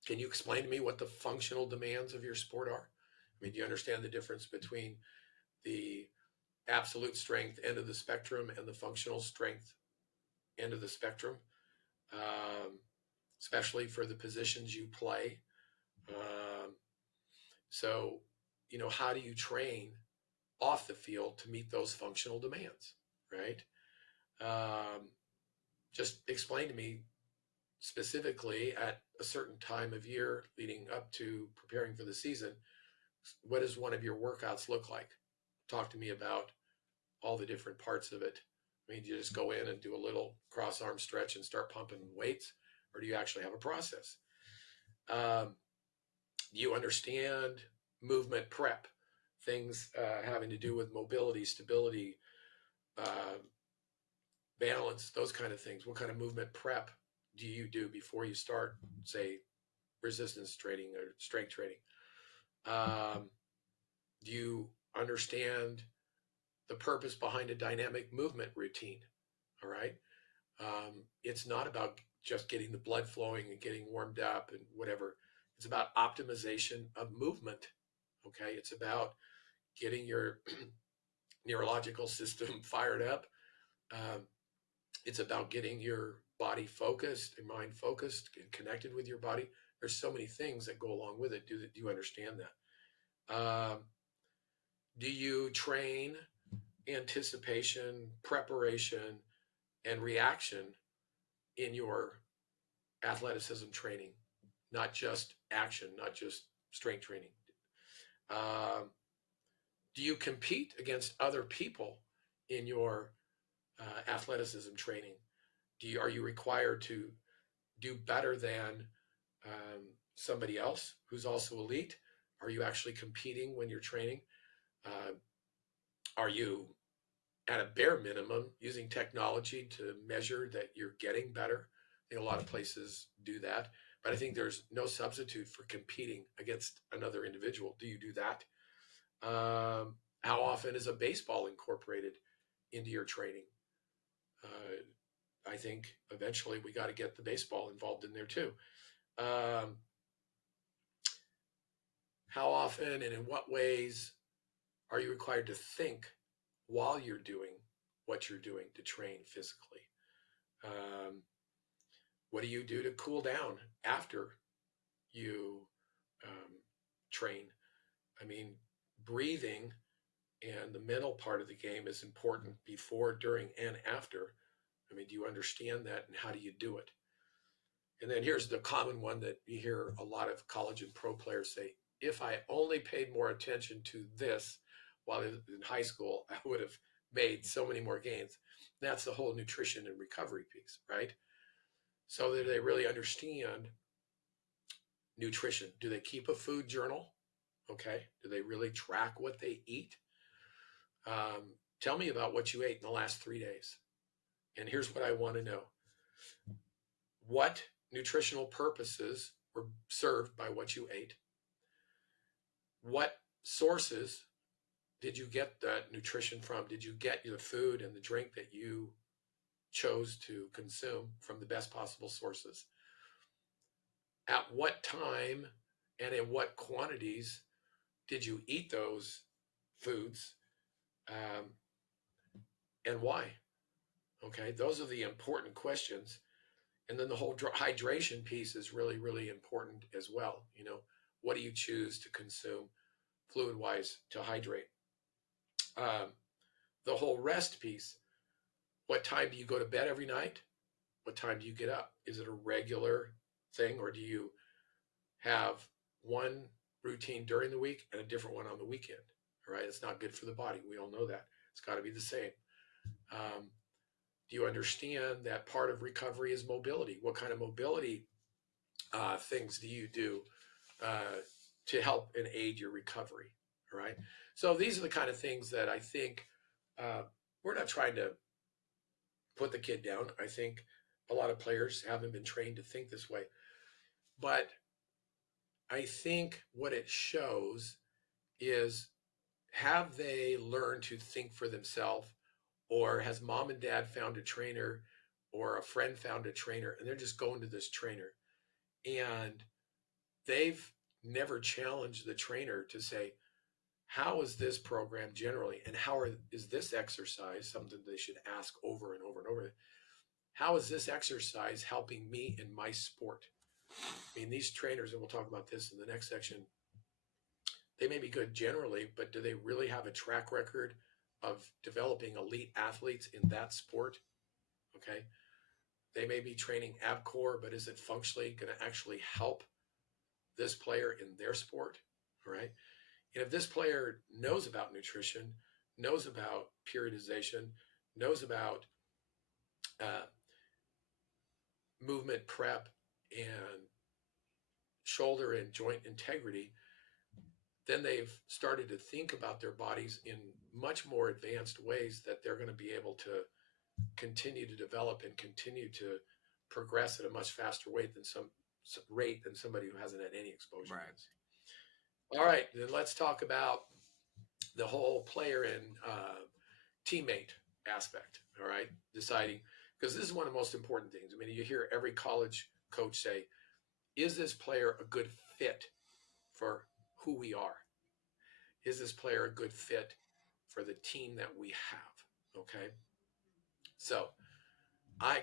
Can you explain to me what the functional demands of your sport are? I mean, do you understand the difference between the absolute strength end of the spectrum and the functional strength end of the spectrum, especially for the positions you play? So, how do you train off the field to meet those functional demands, right? Just explain to me specifically at a certain time of year leading up to preparing for the season, what does one of your workouts look like? Talk to me about all the different parts of it. I mean, do you just go in and do a little cross arm stretch and start pumping weights, or do you actually have a process? Do you understand movement prep, things having to do with mobility, stability, balance, those kind of things? What kind of movement prep do you do before you start, say, resistance training or strength training? Do you understand the purpose behind a dynamic movement routine? All right. It's not about just getting the blood flowing and getting warmed up and whatever. It's about optimization of movement. Okay. It's about getting your neurological system fired up. It's about getting your body focused and mind focused and connected with your body. There's so many things that go along with it. Do you understand that? Do you train anticipation, preparation, and reaction in your athleticism training? Not just action, not just strength training. Do you compete against other people in your athleticism training? Are you required to do better than somebody else who's also elite? Are you actually competing when you're training? Are you at a bare minimum using technology to measure that you're getting better? I think a lot of places do that, but I think there's no substitute for competing against another individual. Do you do that? How often is a baseball incorporated into your training. I think eventually we got to get the baseball involved in there too. Um, how often and in what ways are you required to think while you're doing what you're doing to train physically? What do you do to cool down after you train? I mean, breathing and the mental part of the game is important before, during, and after. I mean, do you understand that, and how do you do it? And then here's the common one that you hear a lot of college and pro players say: if I only paid more attention to this while in high school, I would have made so many more gains. That's the whole nutrition and recovery piece, right? So that they really understand nutrition. Do they keep a food journal? Okay. Do they really track what they eat? Tell me about what you ate in the last 3 days. And here's what I want to know. What nutritional purposes were served by what you ate? What sources did you get that nutrition from? Did you get the food and the drink that you chose to consume from the best possible sources? At what time and in what quantities did you eat those foods? And why? Okay, those are the important questions. And then the whole hydration piece is really, really important as well. You know, what do you choose to consume fluid wise to hydrate? The whole rest piece. What time do you go to bed every night? What time do you get up? Is it a regular thing, or do you have one routine during the week and a different one on the weekend? All right, it's not good for the body. We all know that. It's got to be the same. Do you understand that part of recovery is mobility? What kind of mobility things do you do to help and aid your recovery? All right. So these are the kind of things that I think we're not trying to put the kid down. I think a lot of players haven't been trained to think this way. But I think what it shows is, have they learned to think for themselves, or has mom and dad found a trainer or a friend found a trainer and they're just going to this trainer and they've never challenged the trainer to say, how is this program generally, and is this exercise something they should ask over and over and over? How is this exercise helping me in my sport? I mean, these trainers, and we'll talk about this in the next section, they may be good generally, but do they really have a track record of developing elite athletes in that sport? Okay. They may be training AbCore, but is it functionally going to actually help this player in their sport? All right. And if this player knows about nutrition, knows about periodization, knows about movement prep and shoulder and joint integrity, then they've started to think about their bodies in much more advanced ways that they're going to be able to continue to develop and continue to progress at a much faster rate than somebody who hasn't had any exposure. Right. All right, then let's talk about the whole player and teammate aspect. All right, deciding, because this is one of the most important things. I mean, you hear every college coach say, is this player a good fit for who we are? Is this player a good fit for the team that we have? Okay. So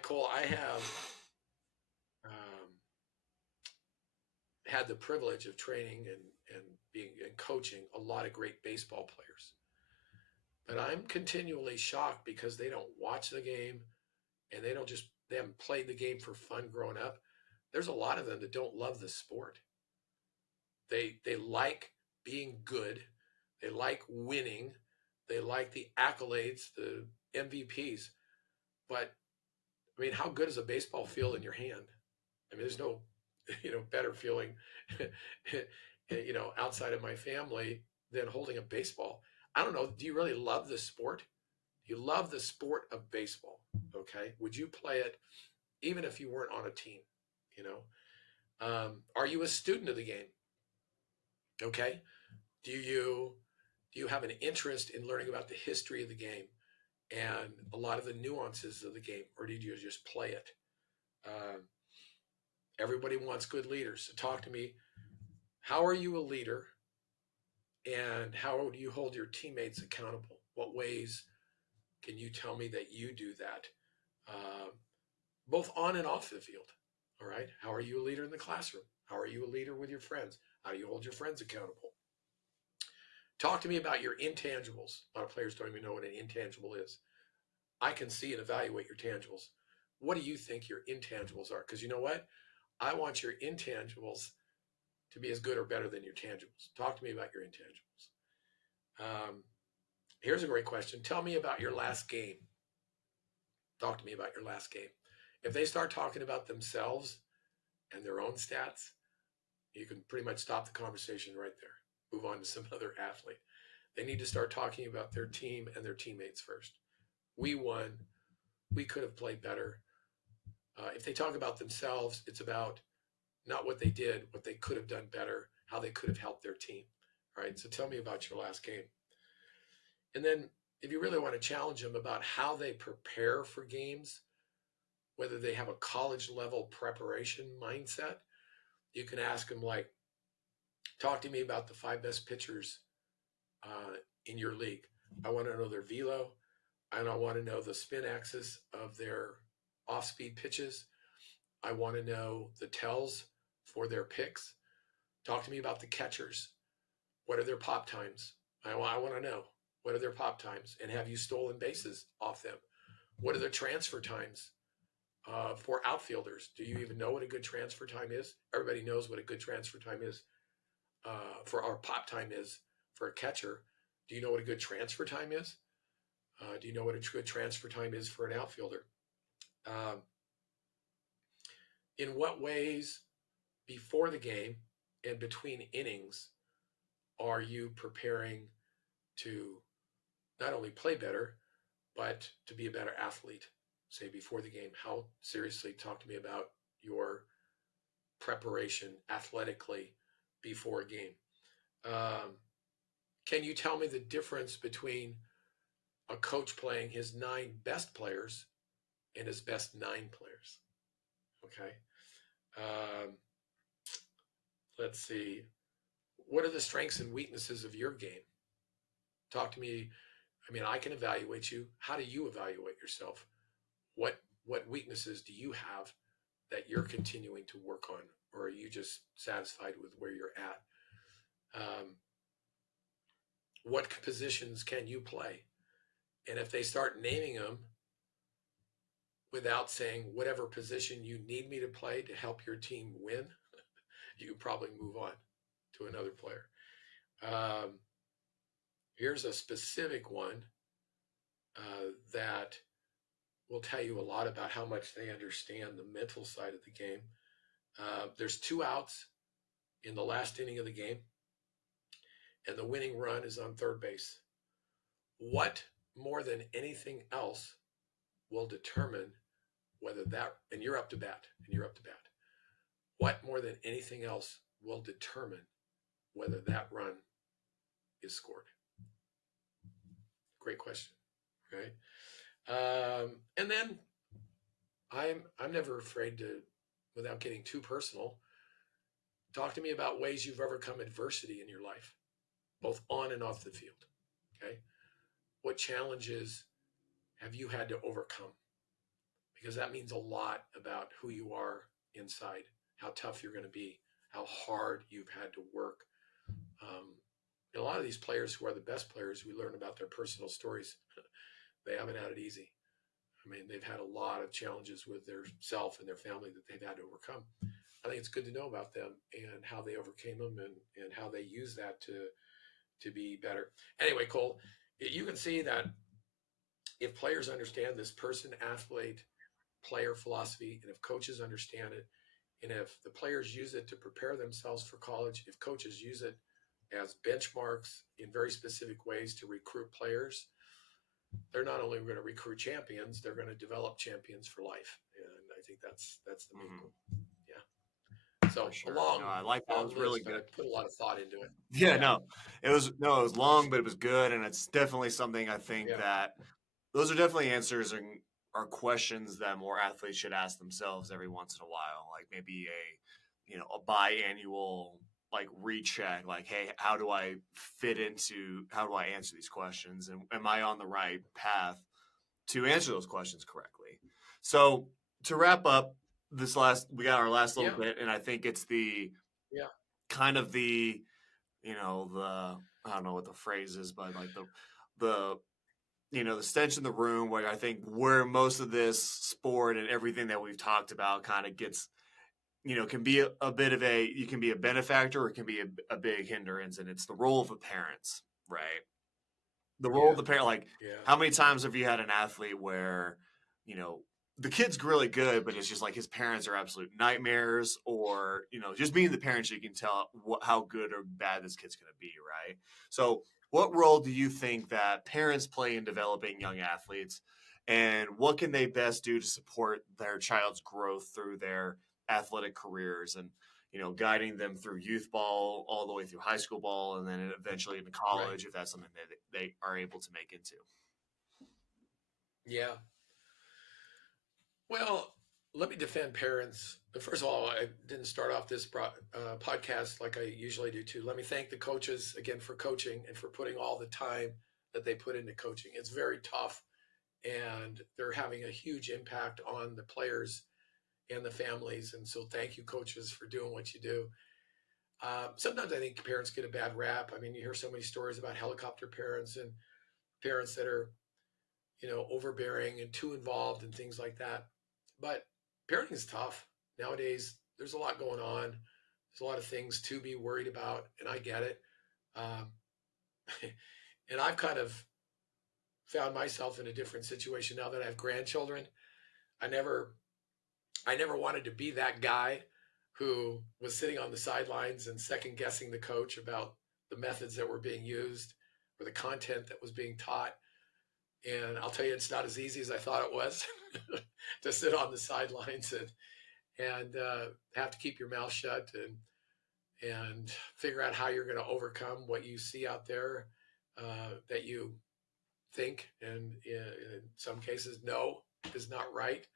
Cole, I have had the privilege of training and being and coaching a lot of great baseball players. But I'm continually shocked because they don't watch the game and they haven't played the game for fun growing up. There's a lot of them that don't love the sport. They like being good. They like winning. They like the accolades, the MVPs. But I mean, how good does a baseball feel in your hand? I mean, there's no, better feeling, outside of my family than holding a baseball. I don't know. Do you really love the sport? You love the sport of baseball. Okay. Would you play it even if you weren't on a team? Are you a student of the game? Okay. Do you have an interest in learning about the history of the game? and a lot of the nuances of the game, or did you just play it? Uh, Everybody wants good leaders. So talk to me. How are you a leader, and how do you hold your teammates accountable? What ways can you tell me that you do that, uh, both on and off the field? All right. How are you a leader in the classroom? How are you a leader with your friends? How do you hold your friends accountable? Talk to me about your intangibles. A lot of players don't even know what an intangible is. I can see and evaluate your tangibles. What do you think your intangibles are? Because you know what? I want your intangibles to be as good or better than your tangibles. Talk to me about your intangibles. Um, Here's a great question. Tell me about your last game. Talk to me about your last game. If they start talking about themselves and their own stats, you can pretty much stop the conversation right there. Move on to some other athlete. They need to start talking about their team and their teammates first. We won. We could have played better. If they talk about themselves, it's about not what they did, what they could have done better, how they could have helped their team. All right. So tell me about your last game. And then if you really want to challenge them about how they prepare for games, whether they have a college level preparation mindset, you can ask them like, talk to me about the 5 best pitchers in your league. I want to know their velo, and I want to know the spin axis of their off-speed pitches. I want to know the tells for their picks. Talk to me about the catchers. What are their pop times? I want to know, what are their pop times, and have you stolen bases off them? What are their transfer times for outfielders? Do you even know what a good transfer time is? Everybody knows what a good transfer time is for our pop time is for a catcher. Do you know what a good transfer time is? Do you know what a good transfer time is for an outfielder? Um, in what ways before the game and between innings are you preparing to not only play better, but to be a better athlete? Say before the game, how seriously, talk to me about your preparation athletically before a game. Can you tell me the difference between a coach playing his 9 best players and his best 9 players? Okay. Um, let's see. What are the strengths and weaknesses of your game? Talk to me. I mean, I can evaluate you. How do you evaluate yourself? What weaknesses do you have that you're continuing to work on, or are you just satisfied with where you're at? What positions can you play? And if they start naming them without saying whatever position you need me to play to help your team win, you probably move on to another player. Here's a specific one that will tell you a lot about how much they understand the mental side of the game. There's 2 outs in the last inning of the game, and the winning run is on third base. What more than anything else will determine whether that, and you're up to bat, what more than anything else will determine whether that run is scored? Great question, right? And then I'm never afraid to, without getting too personal, talk to me about ways you've overcome adversity in your life, both on and off the field. Okay, what challenges have you had to overcome? Because that means a lot about who you are inside, how tough you're going to be, how hard you've had to work. A lot of these players who are the best players, we learn about their personal stories. They haven't had it easy. I mean, they've had a lot of challenges with their self and their family that they've had to overcome. I think it's good to know about them and how they overcame them and how they use that to be better. Anyway, Cole, you can see that if players understand this person, athlete, player philosophy, and if coaches understand it, and if the players use it to prepare themselves for college, if coaches use it as benchmarks in very specific ways to recruit players, they're not only going to recruit champions, they're going to develop champions for life. And I think that's the main goal. Yeah. So Sure. long, No, I like that. It was really good. I put a lot of thought into it. Yeah, no, it was long, but it was good, and it's definitely something I think that those are definitely answers and are questions that more athletes should ask themselves every once in a while. Like maybe a biannual like recheck, like, hey, how do I answer these questions? And am I on the right path to answer those questions correctly? So to wrap up we got our last little Yeah. bit, and I think it's the Yeah. kind of the, the, I don't know what the phrase is, but like the the stench in the room, where I think where most of this sport and everything that we've talked about kind of gets, can be a bit of you can be a benefactor or it can be a big hindrance, and it's the role of the parents, right? The role of Yeah. the parent, like, Yeah. how many times have you had an athlete where, you know, the kid's really good, but it's just like his parents are absolute nightmares, or, just being the parents, you can tell how good or bad this kid's going to be, right? So, what role do you think that parents play in developing young athletes, and what can they best do to support their child's growth through their athletic careers, and guiding them through youth ball all the way through high school ball, and then eventually into Right. college if that's something that they are able to make into? Yeah. Well, let me defend parents. First of all, I didn't start off this podcast like I usually do too. Let me thank the coaches again for coaching and for putting all the time that they put into coaching. It's very tough, and they're having a huge impact on the players and the families. And so, thank you, coaches, for doing what you do. Sometimes I think parents get a bad rap. I mean, you hear so many stories about helicopter parents and parents that are, overbearing and too involved and things like that. But parenting is tough nowadays. There's a lot going on. There's a lot of things to be worried about, and I get it. Um, and I've kind of found myself in a different situation now that I have grandchildren. I never, I never wanted to be that guy who was sitting on the sidelines and second guessing the coach about the methods that were being used or the content that was being taught. And I'll tell you, it's not as easy as I thought it was to sit on the sidelines and have to keep your mouth shut and figure out how you're going to overcome what you see out there that you think and in some cases no is not right.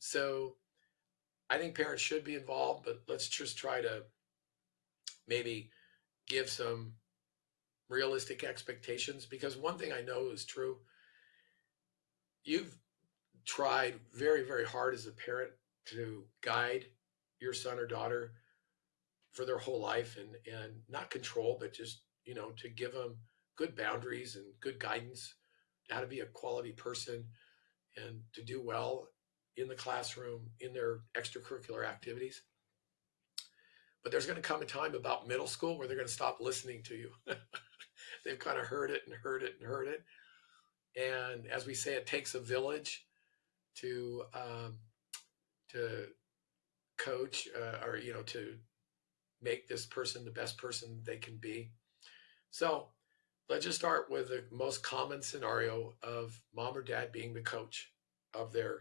So I think parents should be involved, but let's just try to maybe give some realistic expectations, because one thing I know is true. You've tried very, very hard as a parent to guide your son or daughter for their whole life and not control, but just, to give them good boundaries and good guidance, how to be a quality person and to do well in the classroom, in their extracurricular activities. But there's going to come a time about middle school where they're going to stop listening to you. They've kind of heard it and heard it and heard it. And as we say, it takes a village to to coach or to make this person the best person they can be. So let's just start with the most common scenario of mom or dad being the coach of their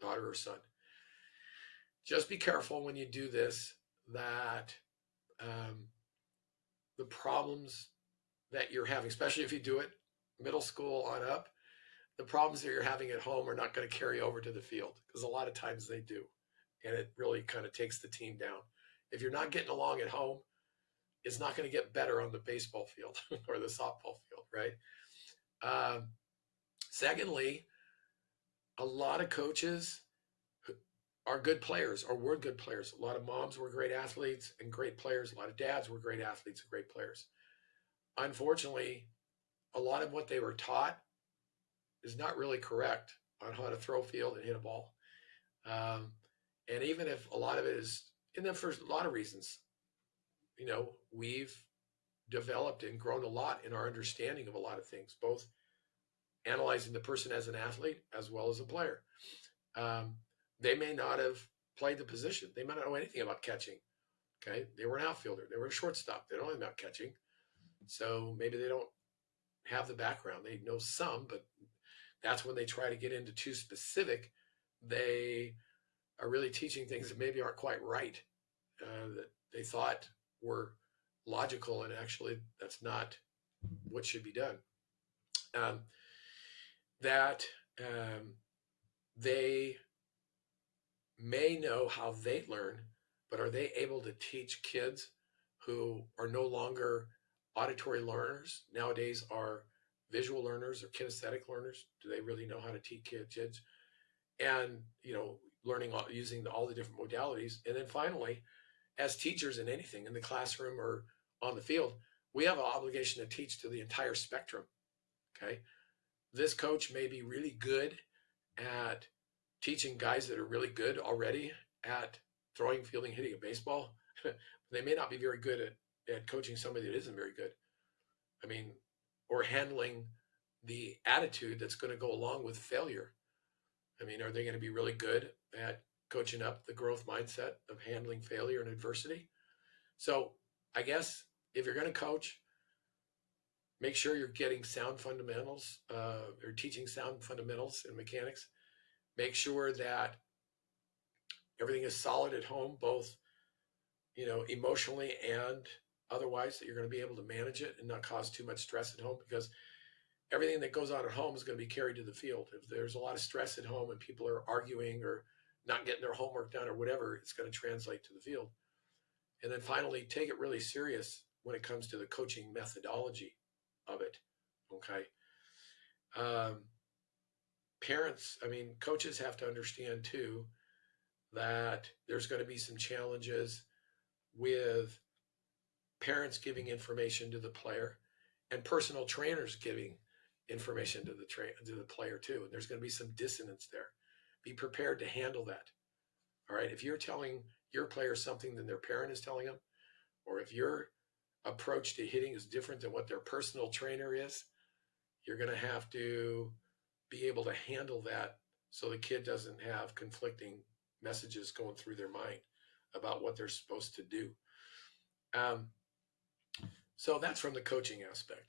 daughter or son. Just be careful when you do this that um, the problems that you're having, especially if you do it middle school on up, the problems that you're having at home are not going to carry over to the field, because a lot of times they do. And it really kind of takes the team down. If you're not getting along at home, it's not going to get better on the baseball field or the softball field, right? Um, Secondly, a lot of coaches are good players or were good players. A lot of moms were great athletes and great players. A lot of dads were great athletes and great players. Unfortunately, a lot of what they were taught is not really correct on how to throw a field and hit a ball. Um, and even if a lot of it is, and then for a lot of reasons, we've developed and grown a lot in our understanding of a lot of things, both analyzing the person as an athlete as well as a player. Um, they may not have played the position. They might not know anything about catching. Okay. They were an outfielder. They were a shortstop. They don't know about catching. So maybe they don't have the background. They know some, but that's when they try to get into too specific. They are really teaching things that maybe aren't quite right, that they thought were logical, and actually that's not what should be done. Um, that they may know how they learn, but are they able to teach kids who are no longer auditory learners, nowadays are visual learners or kinesthetic learners? Do they really know how to teach kids? And, learning using all the different modalities. And then finally, as teachers in anything, in the classroom or on the field, we have an obligation to teach to the entire spectrum. Okay. This coach may be really good at teaching guys that are really good already at throwing, fielding, hitting a baseball. They may not be very good at coaching somebody that isn't very good. I mean, or handling the attitude that's going to go along with failure. I mean, are they going to be really good at coaching up the growth mindset of handling failure and adversity? So I guess if you're going to coach, make sure you're getting sound fundamentals or teaching sound fundamentals and mechanics. Make sure that everything is solid at home, both, emotionally and otherwise, that you're going to be able to manage it and not cause too much stress at home, because everything that goes on at home is going to be carried to the field. If there's a lot of stress at home and people are arguing or not getting their homework done or whatever, it's going to translate to the field. And then finally, take it really serious when it comes to the coaching methodology of it. Okay. Parents, coaches have to understand too that there's going to be some challenges with parents giving information to the player and personal trainers giving information to the player too. And there's going to be some dissonance there. Be prepared to handle that. All right. If you're telling your player something than their parent is telling them, or if your approach to hitting is different than what their personal trainer is, you're going to have to be able to handle that so the kid doesn't have conflicting messages going through their mind about what they're supposed to do. So that's from the coaching aspect.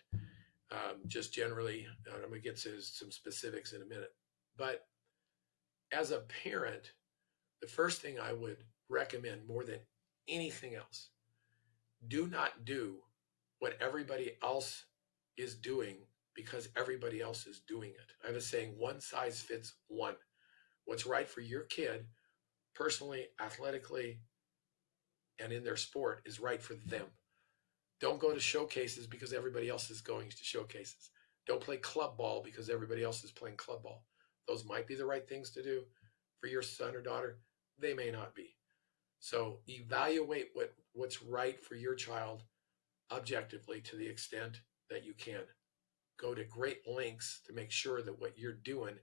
Just generally, I'm going to get to some specifics in a minute. But as a parent, the first thing I would recommend more than anything else, do not do what everybody else is doing because everybody else is doing it. I have a saying, one size fits one. What's right for your kid, personally, athletically, and in their sport is right for them. Don't go to showcases because everybody else is going to showcases. Don't play club ball because everybody else is playing club ball. Those might be the right things to do for your son or daughter. They may not be. So evaluate what's right for your child objectively to the extent that you can. Go to great lengths to make sure that what you're doing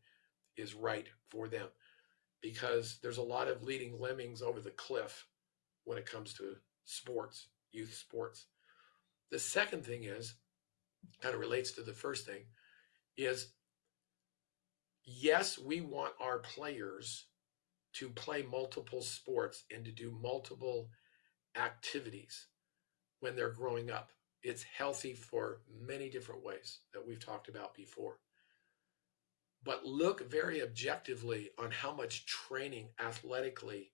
is right for them, because there's a lot of leading lemmings over the cliff when it comes to sports, youth sports. The second thing is, kind of relates to the first thing, is yes, we want our players to play multiple sports and to do multiple activities when they're growing up. It's healthy for many different ways that we've talked about before. But look very objectively on how much training athletically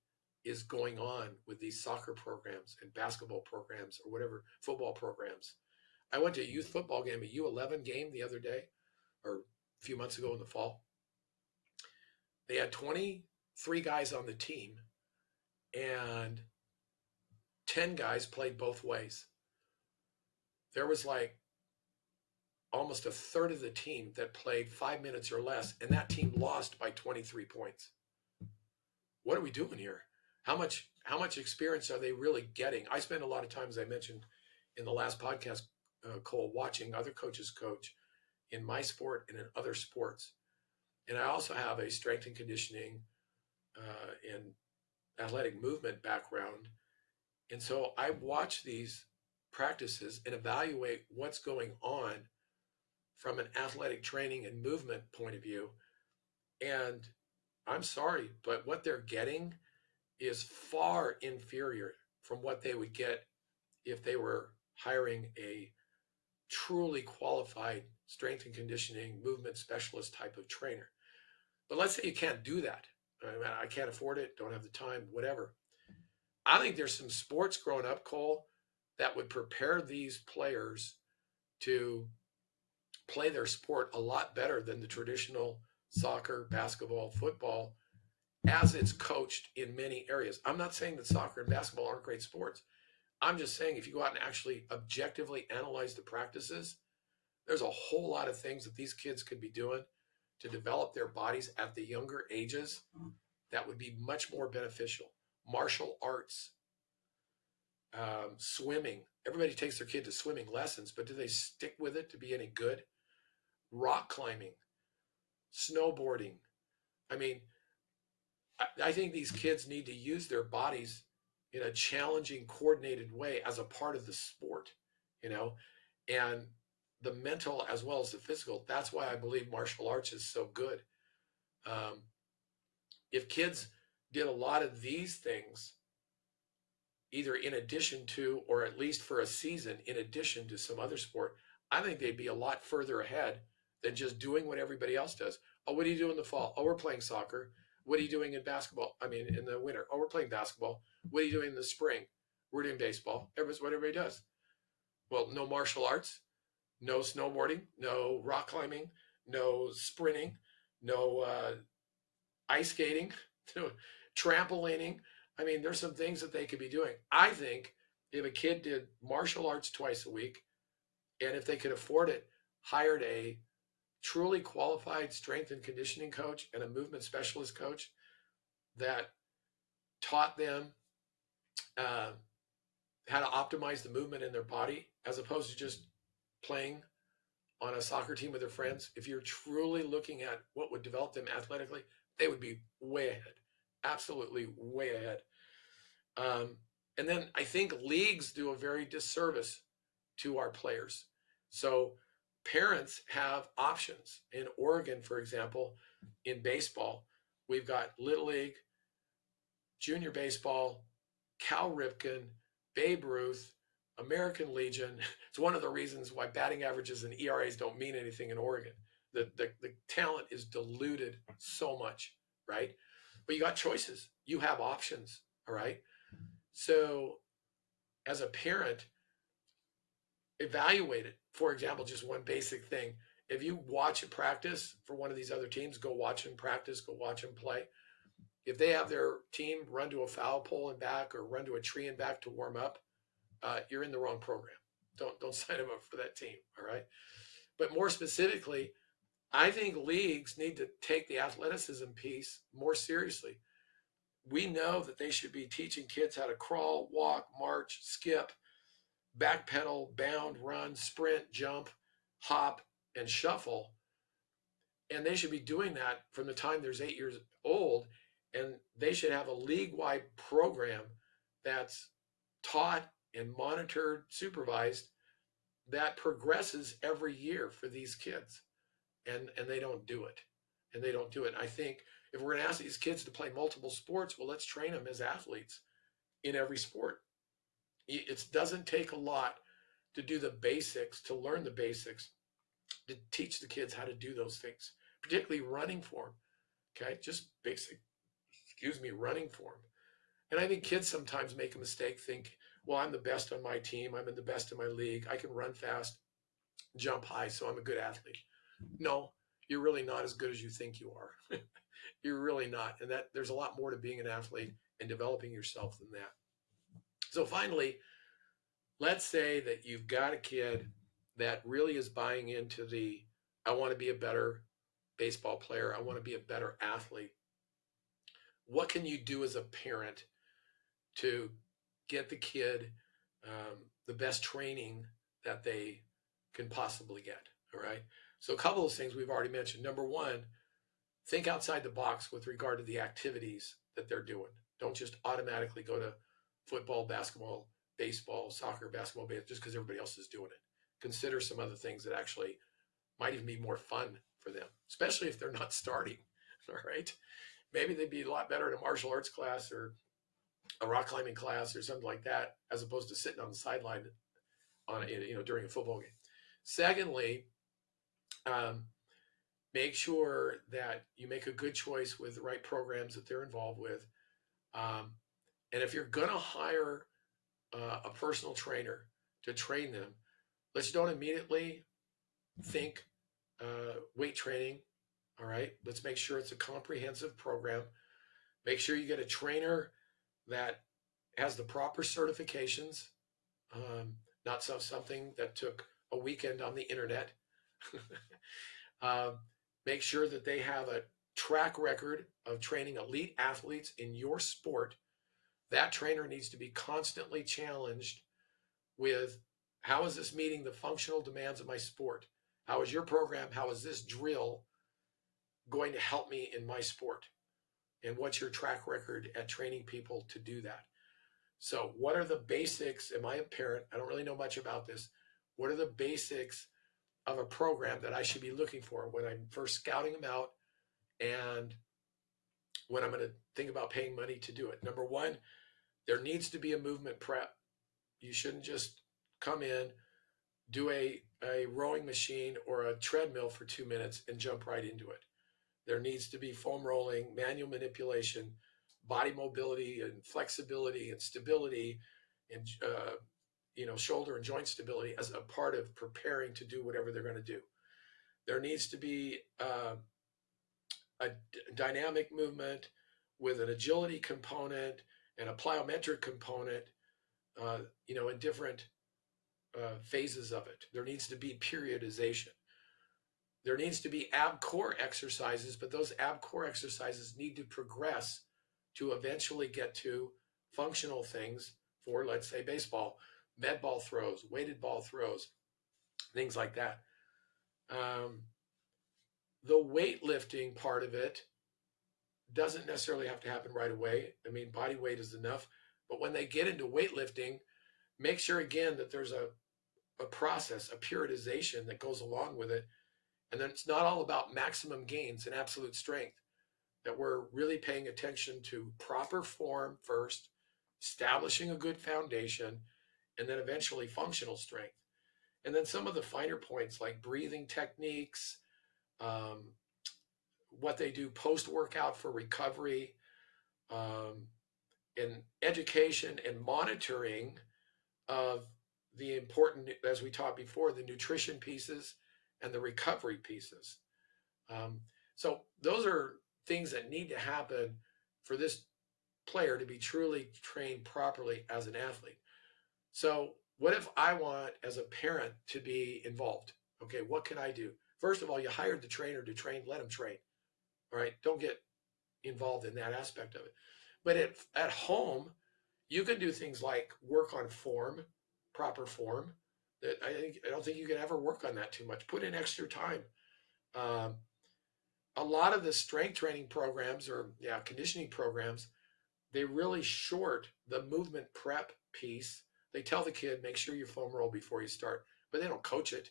is going on with these soccer programs and basketball programs or whatever, football programs. I went to a youth football game, a U11 game the other day, or a few months ago in the fall. They had 23 guys on the team, and 10 guys played both ways. There was like almost a third of the team that played 5 minutes or less, and that team lost by 23 points. What are we doing here? How much experience are they really getting? I spend a lot of time, as I mentioned in the last podcast, Cole, watching other coaches coach in my sport and in other sports. And I also have a strength and conditioning and athletic movement background. And so I watch these practices and evaluate what's going on from an athletic training and movement point of view. And I'm sorry, but what they're getting is far inferior from what they would get if they were hiring a truly qualified strength and conditioning movement specialist type of trainer. But let's say you can't do that. I can't afford it, don't have the time, whatever. I think there's some sports growing up, Cole, that would prepare these players to play their sport a lot better than the traditional soccer, basketball, football as it's coached in many areas. I'm not saying that soccer and basketball aren't great sports. I'm just saying if you go out and actually objectively analyze the practices, there's a whole lot of things that these kids could be doing to develop their bodies at the younger ages that would be much more beneficial. Martial arts, swimming. Everybody takes their kid to swimming lessons, but do they stick with it to be any good? Rock climbing, snowboarding. I mean, I think these kids need to use their bodies in a challenging, coordinated way as a part of the sport, you know, and the mental as well as the physical. That's why I believe martial arts is so good. Um, if kids did a lot of these things, either in addition to, or at least for a season, in addition to some other sport, I think they'd be a lot further ahead than just doing what everybody else does. Oh, what do you do in the fall? Oh, we're playing soccer. What are you doing in basketball? I mean, in the winter. Oh, we're playing basketball. What are you doing in the spring? We're doing baseball. Everybody's what everybody does. Well, no martial arts, no snowboarding, no rock climbing, no sprinting, no ice skating, no trampolining. I mean, there's some things that they could be doing. I think if a kid did martial arts twice a week, and if they could afford it, hired a truly qualified strength and conditioning coach and a movement specialist coach that taught them uh, how to optimize the movement in their body as opposed to just playing on a soccer team with their friends. If you're truly looking at what would develop them athletically, they would be way ahead, absolutely way ahead. And then I think leagues do a very disservice to our players. So parents have options. In Oregon, for example, in baseball, we've got Little League, Junior Baseball, Cal Ripken, Babe Ruth, American Legion. It's one of the reasons why batting averages and ERAs don't mean anything in Oregon. The talent is diluted so much, right? But you got choices. You have options, all right? So as a parent, evaluate it. For example, just one basic thing. If you watch a practice for one of these other teams, go watch them practice, go watch them play. If they have their team run to a foul pole and back or run to a tree and back to warm up, you're in the wrong program. Don't sign them up for that team, all right? But more specifically, I think leagues need to take the athleticism piece more seriously. We know that they should be teaching kids how to crawl, walk, march, skip, backpedal, bound, run, sprint, jump, hop, and shuffle. And they should be doing that from the time they're 8 years old. And they should have a league-wide program that's taught and monitored, supervised, that progresses every year for these kids. And they don't do it. And they don't do it. And I think if we're going to ask these kids to play multiple sports, well, let's train them as athletes in every sport. It doesn't take a lot to do the basics, to learn the basics, to teach the kids how to do those things, particularly running form. Okay, just basic, running form. And I think kids sometimes make a mistake, think, well, I'm the best on my team, I'm in the best in my league, I can run fast, jump high, so I'm a good athlete. No, you're really not as good as you think you are. You're really not. And that there's a lot more to being an athlete and developing yourself than that. So finally, let's say that you've got a kid that really is buying into the, I want to be a better baseball player, I want to be a better athlete. What can you do as a parent to get the kid the best training that they can possibly get? All right. So a couple of things we've already mentioned. Number one, think outside the box with regard to the activities that they're doing. Don't just automatically go to football, basketball, baseball, soccer, basketball, just because everybody else is doing it. Consider some other things that actually might even be more fun for them, especially if they're not starting. All right. Maybe they'd be a lot better in a martial arts class or a rock climbing class or something like that, as opposed to sitting on the sideline during a football game. Secondly, make sure that you make a good choice with the right programs that they're involved with. And if you're going to hire a personal trainer to train them, let's don't immediately think weight training. All right, let's make sure it's a comprehensive program. Make sure you get a trainer that has the proper certifications, not something that took a weekend on the internet. uh, Make sure that they have a track record of training elite athletes in your sport. That trainer needs to be constantly challenged with, how is this meeting the functional demands of my sport? How is your program? How is this drill going to help me in my sport? And what's your track record at training people to do that? So what are the basics? Am I a parent? I don't really know much about this. What are the basics of a program that I should be looking for when I'm first scouting them out and when I'm going to think about paying money to do it? Number one, there needs to be a movement prep. You shouldn't just come in, do a rowing machine or a treadmill for 2 minutes and jump right into it. There needs to be foam rolling, manual manipulation, body mobility and flexibility and stability, and shoulder and joint stability as a part of preparing to do whatever they're going to do. There needs to be a dynamic movement with an agility component and a plyometric component, in different phases of it. There needs to be periodization. There needs to be ab core exercises, but those ab core exercises need to progress to eventually get to functional things for, let's say, baseball, med ball throws, weighted ball throws, things like that. The weightlifting part of it doesn't necessarily have to happen right away. I mean, body weight is enough. But when they get into weightlifting, make sure, again, that there's a process, a periodization that goes along with it. And then it's not all about maximum gains and absolute strength, that we're really paying attention to proper form first, establishing a good foundation, and then eventually functional strength. And then some of the finer points like breathing techniques, what they do post-workout for recovery, and education and monitoring of the important, as we talked before, the nutrition pieces and the recovery pieces. So those are things that need to happen for this player to be truly trained properly as an athlete. So what if I want, as a parent, to be involved? Okay, what can I do? First of all, you hired the trainer to train, let him train. All right, don't get involved in that aspect of it. But at home, you can do things like work on form, proper form. That I don't think you can ever work on that too much. Put in extra time. A lot of the strength training programs or conditioning programs, they really short the movement prep piece. They tell the kid, make sure you foam roll before you start, but they don't coach it.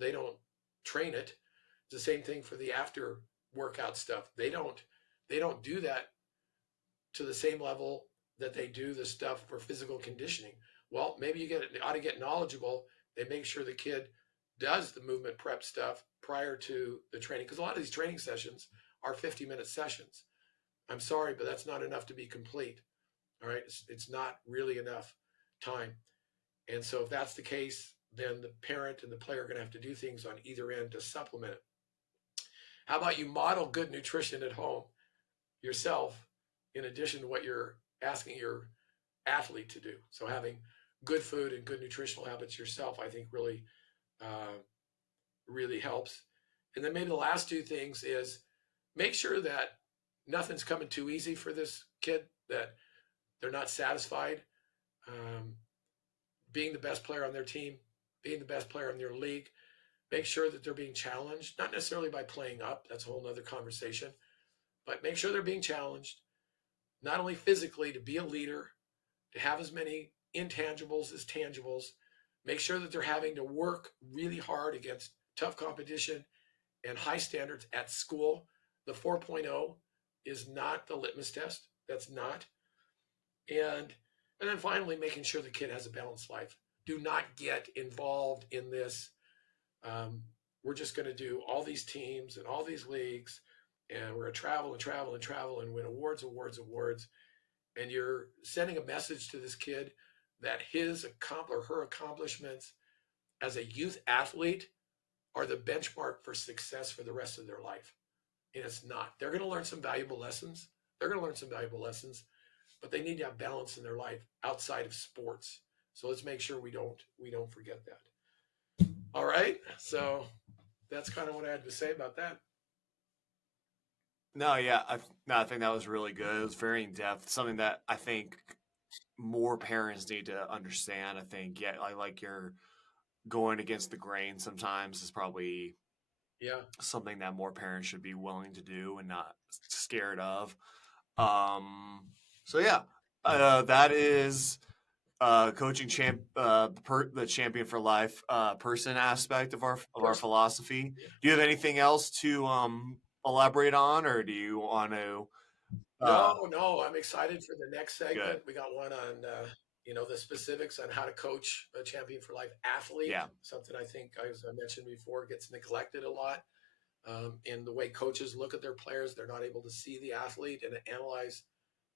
They don't train it. It's the same thing for the after workout stuff. They don't do that to the same level that they do the stuff for physical conditioning. Well, maybe you ought to get knowledgeable and make sure the kid does the movement prep stuff prior to the training, because a lot of these training sessions are 50-minute sessions. I'm sorry, but that's not enough to be complete. All right, it's not really enough time. And so if that's the case, then the parent and the player are going to have to do things on either end to supplement it. How about you model good nutrition at home yourself, in addition to what you're asking your athlete to do? So having good food and good nutritional habits yourself, I think, really helps. And then maybe the last two things is make sure that nothing's coming too easy for this kid, that they're not satisfied being the best player on their team, being the best player in their league. Make sure that they're being challenged, not necessarily by playing up. That's a whole nother conversation. But make sure they're being challenged, not only physically to be a leader, to have as many intangibles as tangibles. Make sure that they're having to work really hard against tough competition and high standards at school. The 4.0 is not the litmus test. That's not. And then finally, making sure the kid has a balanced life. Do not get involved in this. We're just going to do all these teams and all these leagues, and we're going to travel and travel and travel and win awards. And you're sending a message to this kid that his or her accomplishments as a youth athlete are the benchmark for success for the rest of their life. And it's not. They're going to learn some valuable lessons. But they need to have balance in their life outside of sports. So let's make sure we don't forget that. All right. So that's kind of what I had to say about that. No, yeah, I think that was really good. It was very in depth. Something that I think more parents need to understand. I think, yeah, like you're going against the grain sometimes is probably something that more parents should be willing to do and not scared of. So yeah, that is coaching the champion for life person aspect of our philosophy. Yeah. Do you have anything else to elaborate on, or do you want to? No, I'm excited for the next segment. Good. We got one on the specifics on how to coach a champion for life athlete. Yeah. Something I think, as I mentioned before, gets neglected a lot. In the way coaches look at their players, they're not able to see the athlete and analyze,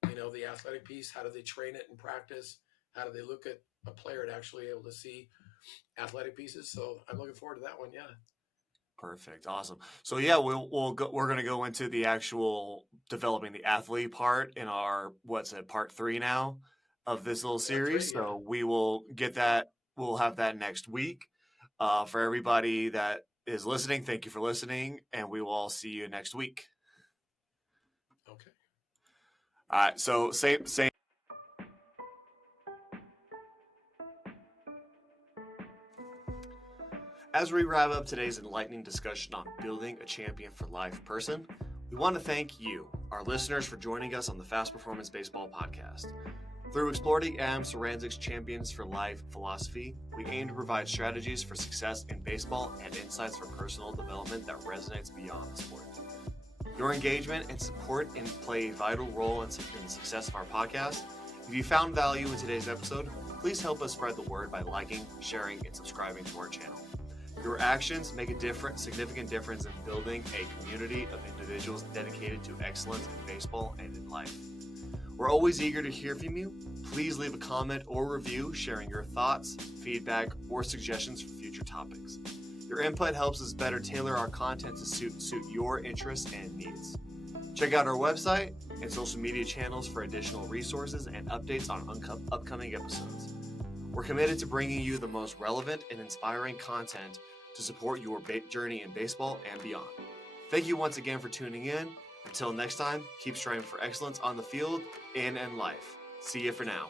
the athletic piece. How do they train it in practice? How do they look at a player and actually able to see athletic pieces? So I'm looking forward to that one. Yeah. Perfect. Awesome. So yeah, we're going to go into the actual developing the athlete part in our part 3 now of this little series. So we will get that. We'll have that next week. For everybody that is listening, thank you for listening, and we will all see you next week. Okay. All right. So same. As we wrap up today's enlightening discussion on building a champion for life person, we want to thank you, our listeners, for joining us on the Fast Performance Baseball podcast. Through exploring Adam Sarancik's Champions for Life philosophy, we aim to provide strategies for success in baseball and insights for personal development that resonates beyond the sport. Your engagement and support play a vital role in the success of our podcast. If you found value in today's episode, please help us spread the word by liking, sharing, and subscribing to our channel. Your actions make a significant difference in building a community of individuals dedicated to excellence in baseball and in life. We're always eager to hear from you. Please leave a comment or review sharing your thoughts, feedback, or suggestions for future topics. Your input helps us better tailor our content to suit your interests and needs. Check out our website and social media channels for additional resources and updates on upcoming episodes. We're committed to bringing you the most relevant and inspiring content to support your journey in baseball and beyond. Thank you once again for tuning in. Until next time, keep striving for excellence on the field and in life. See you for now.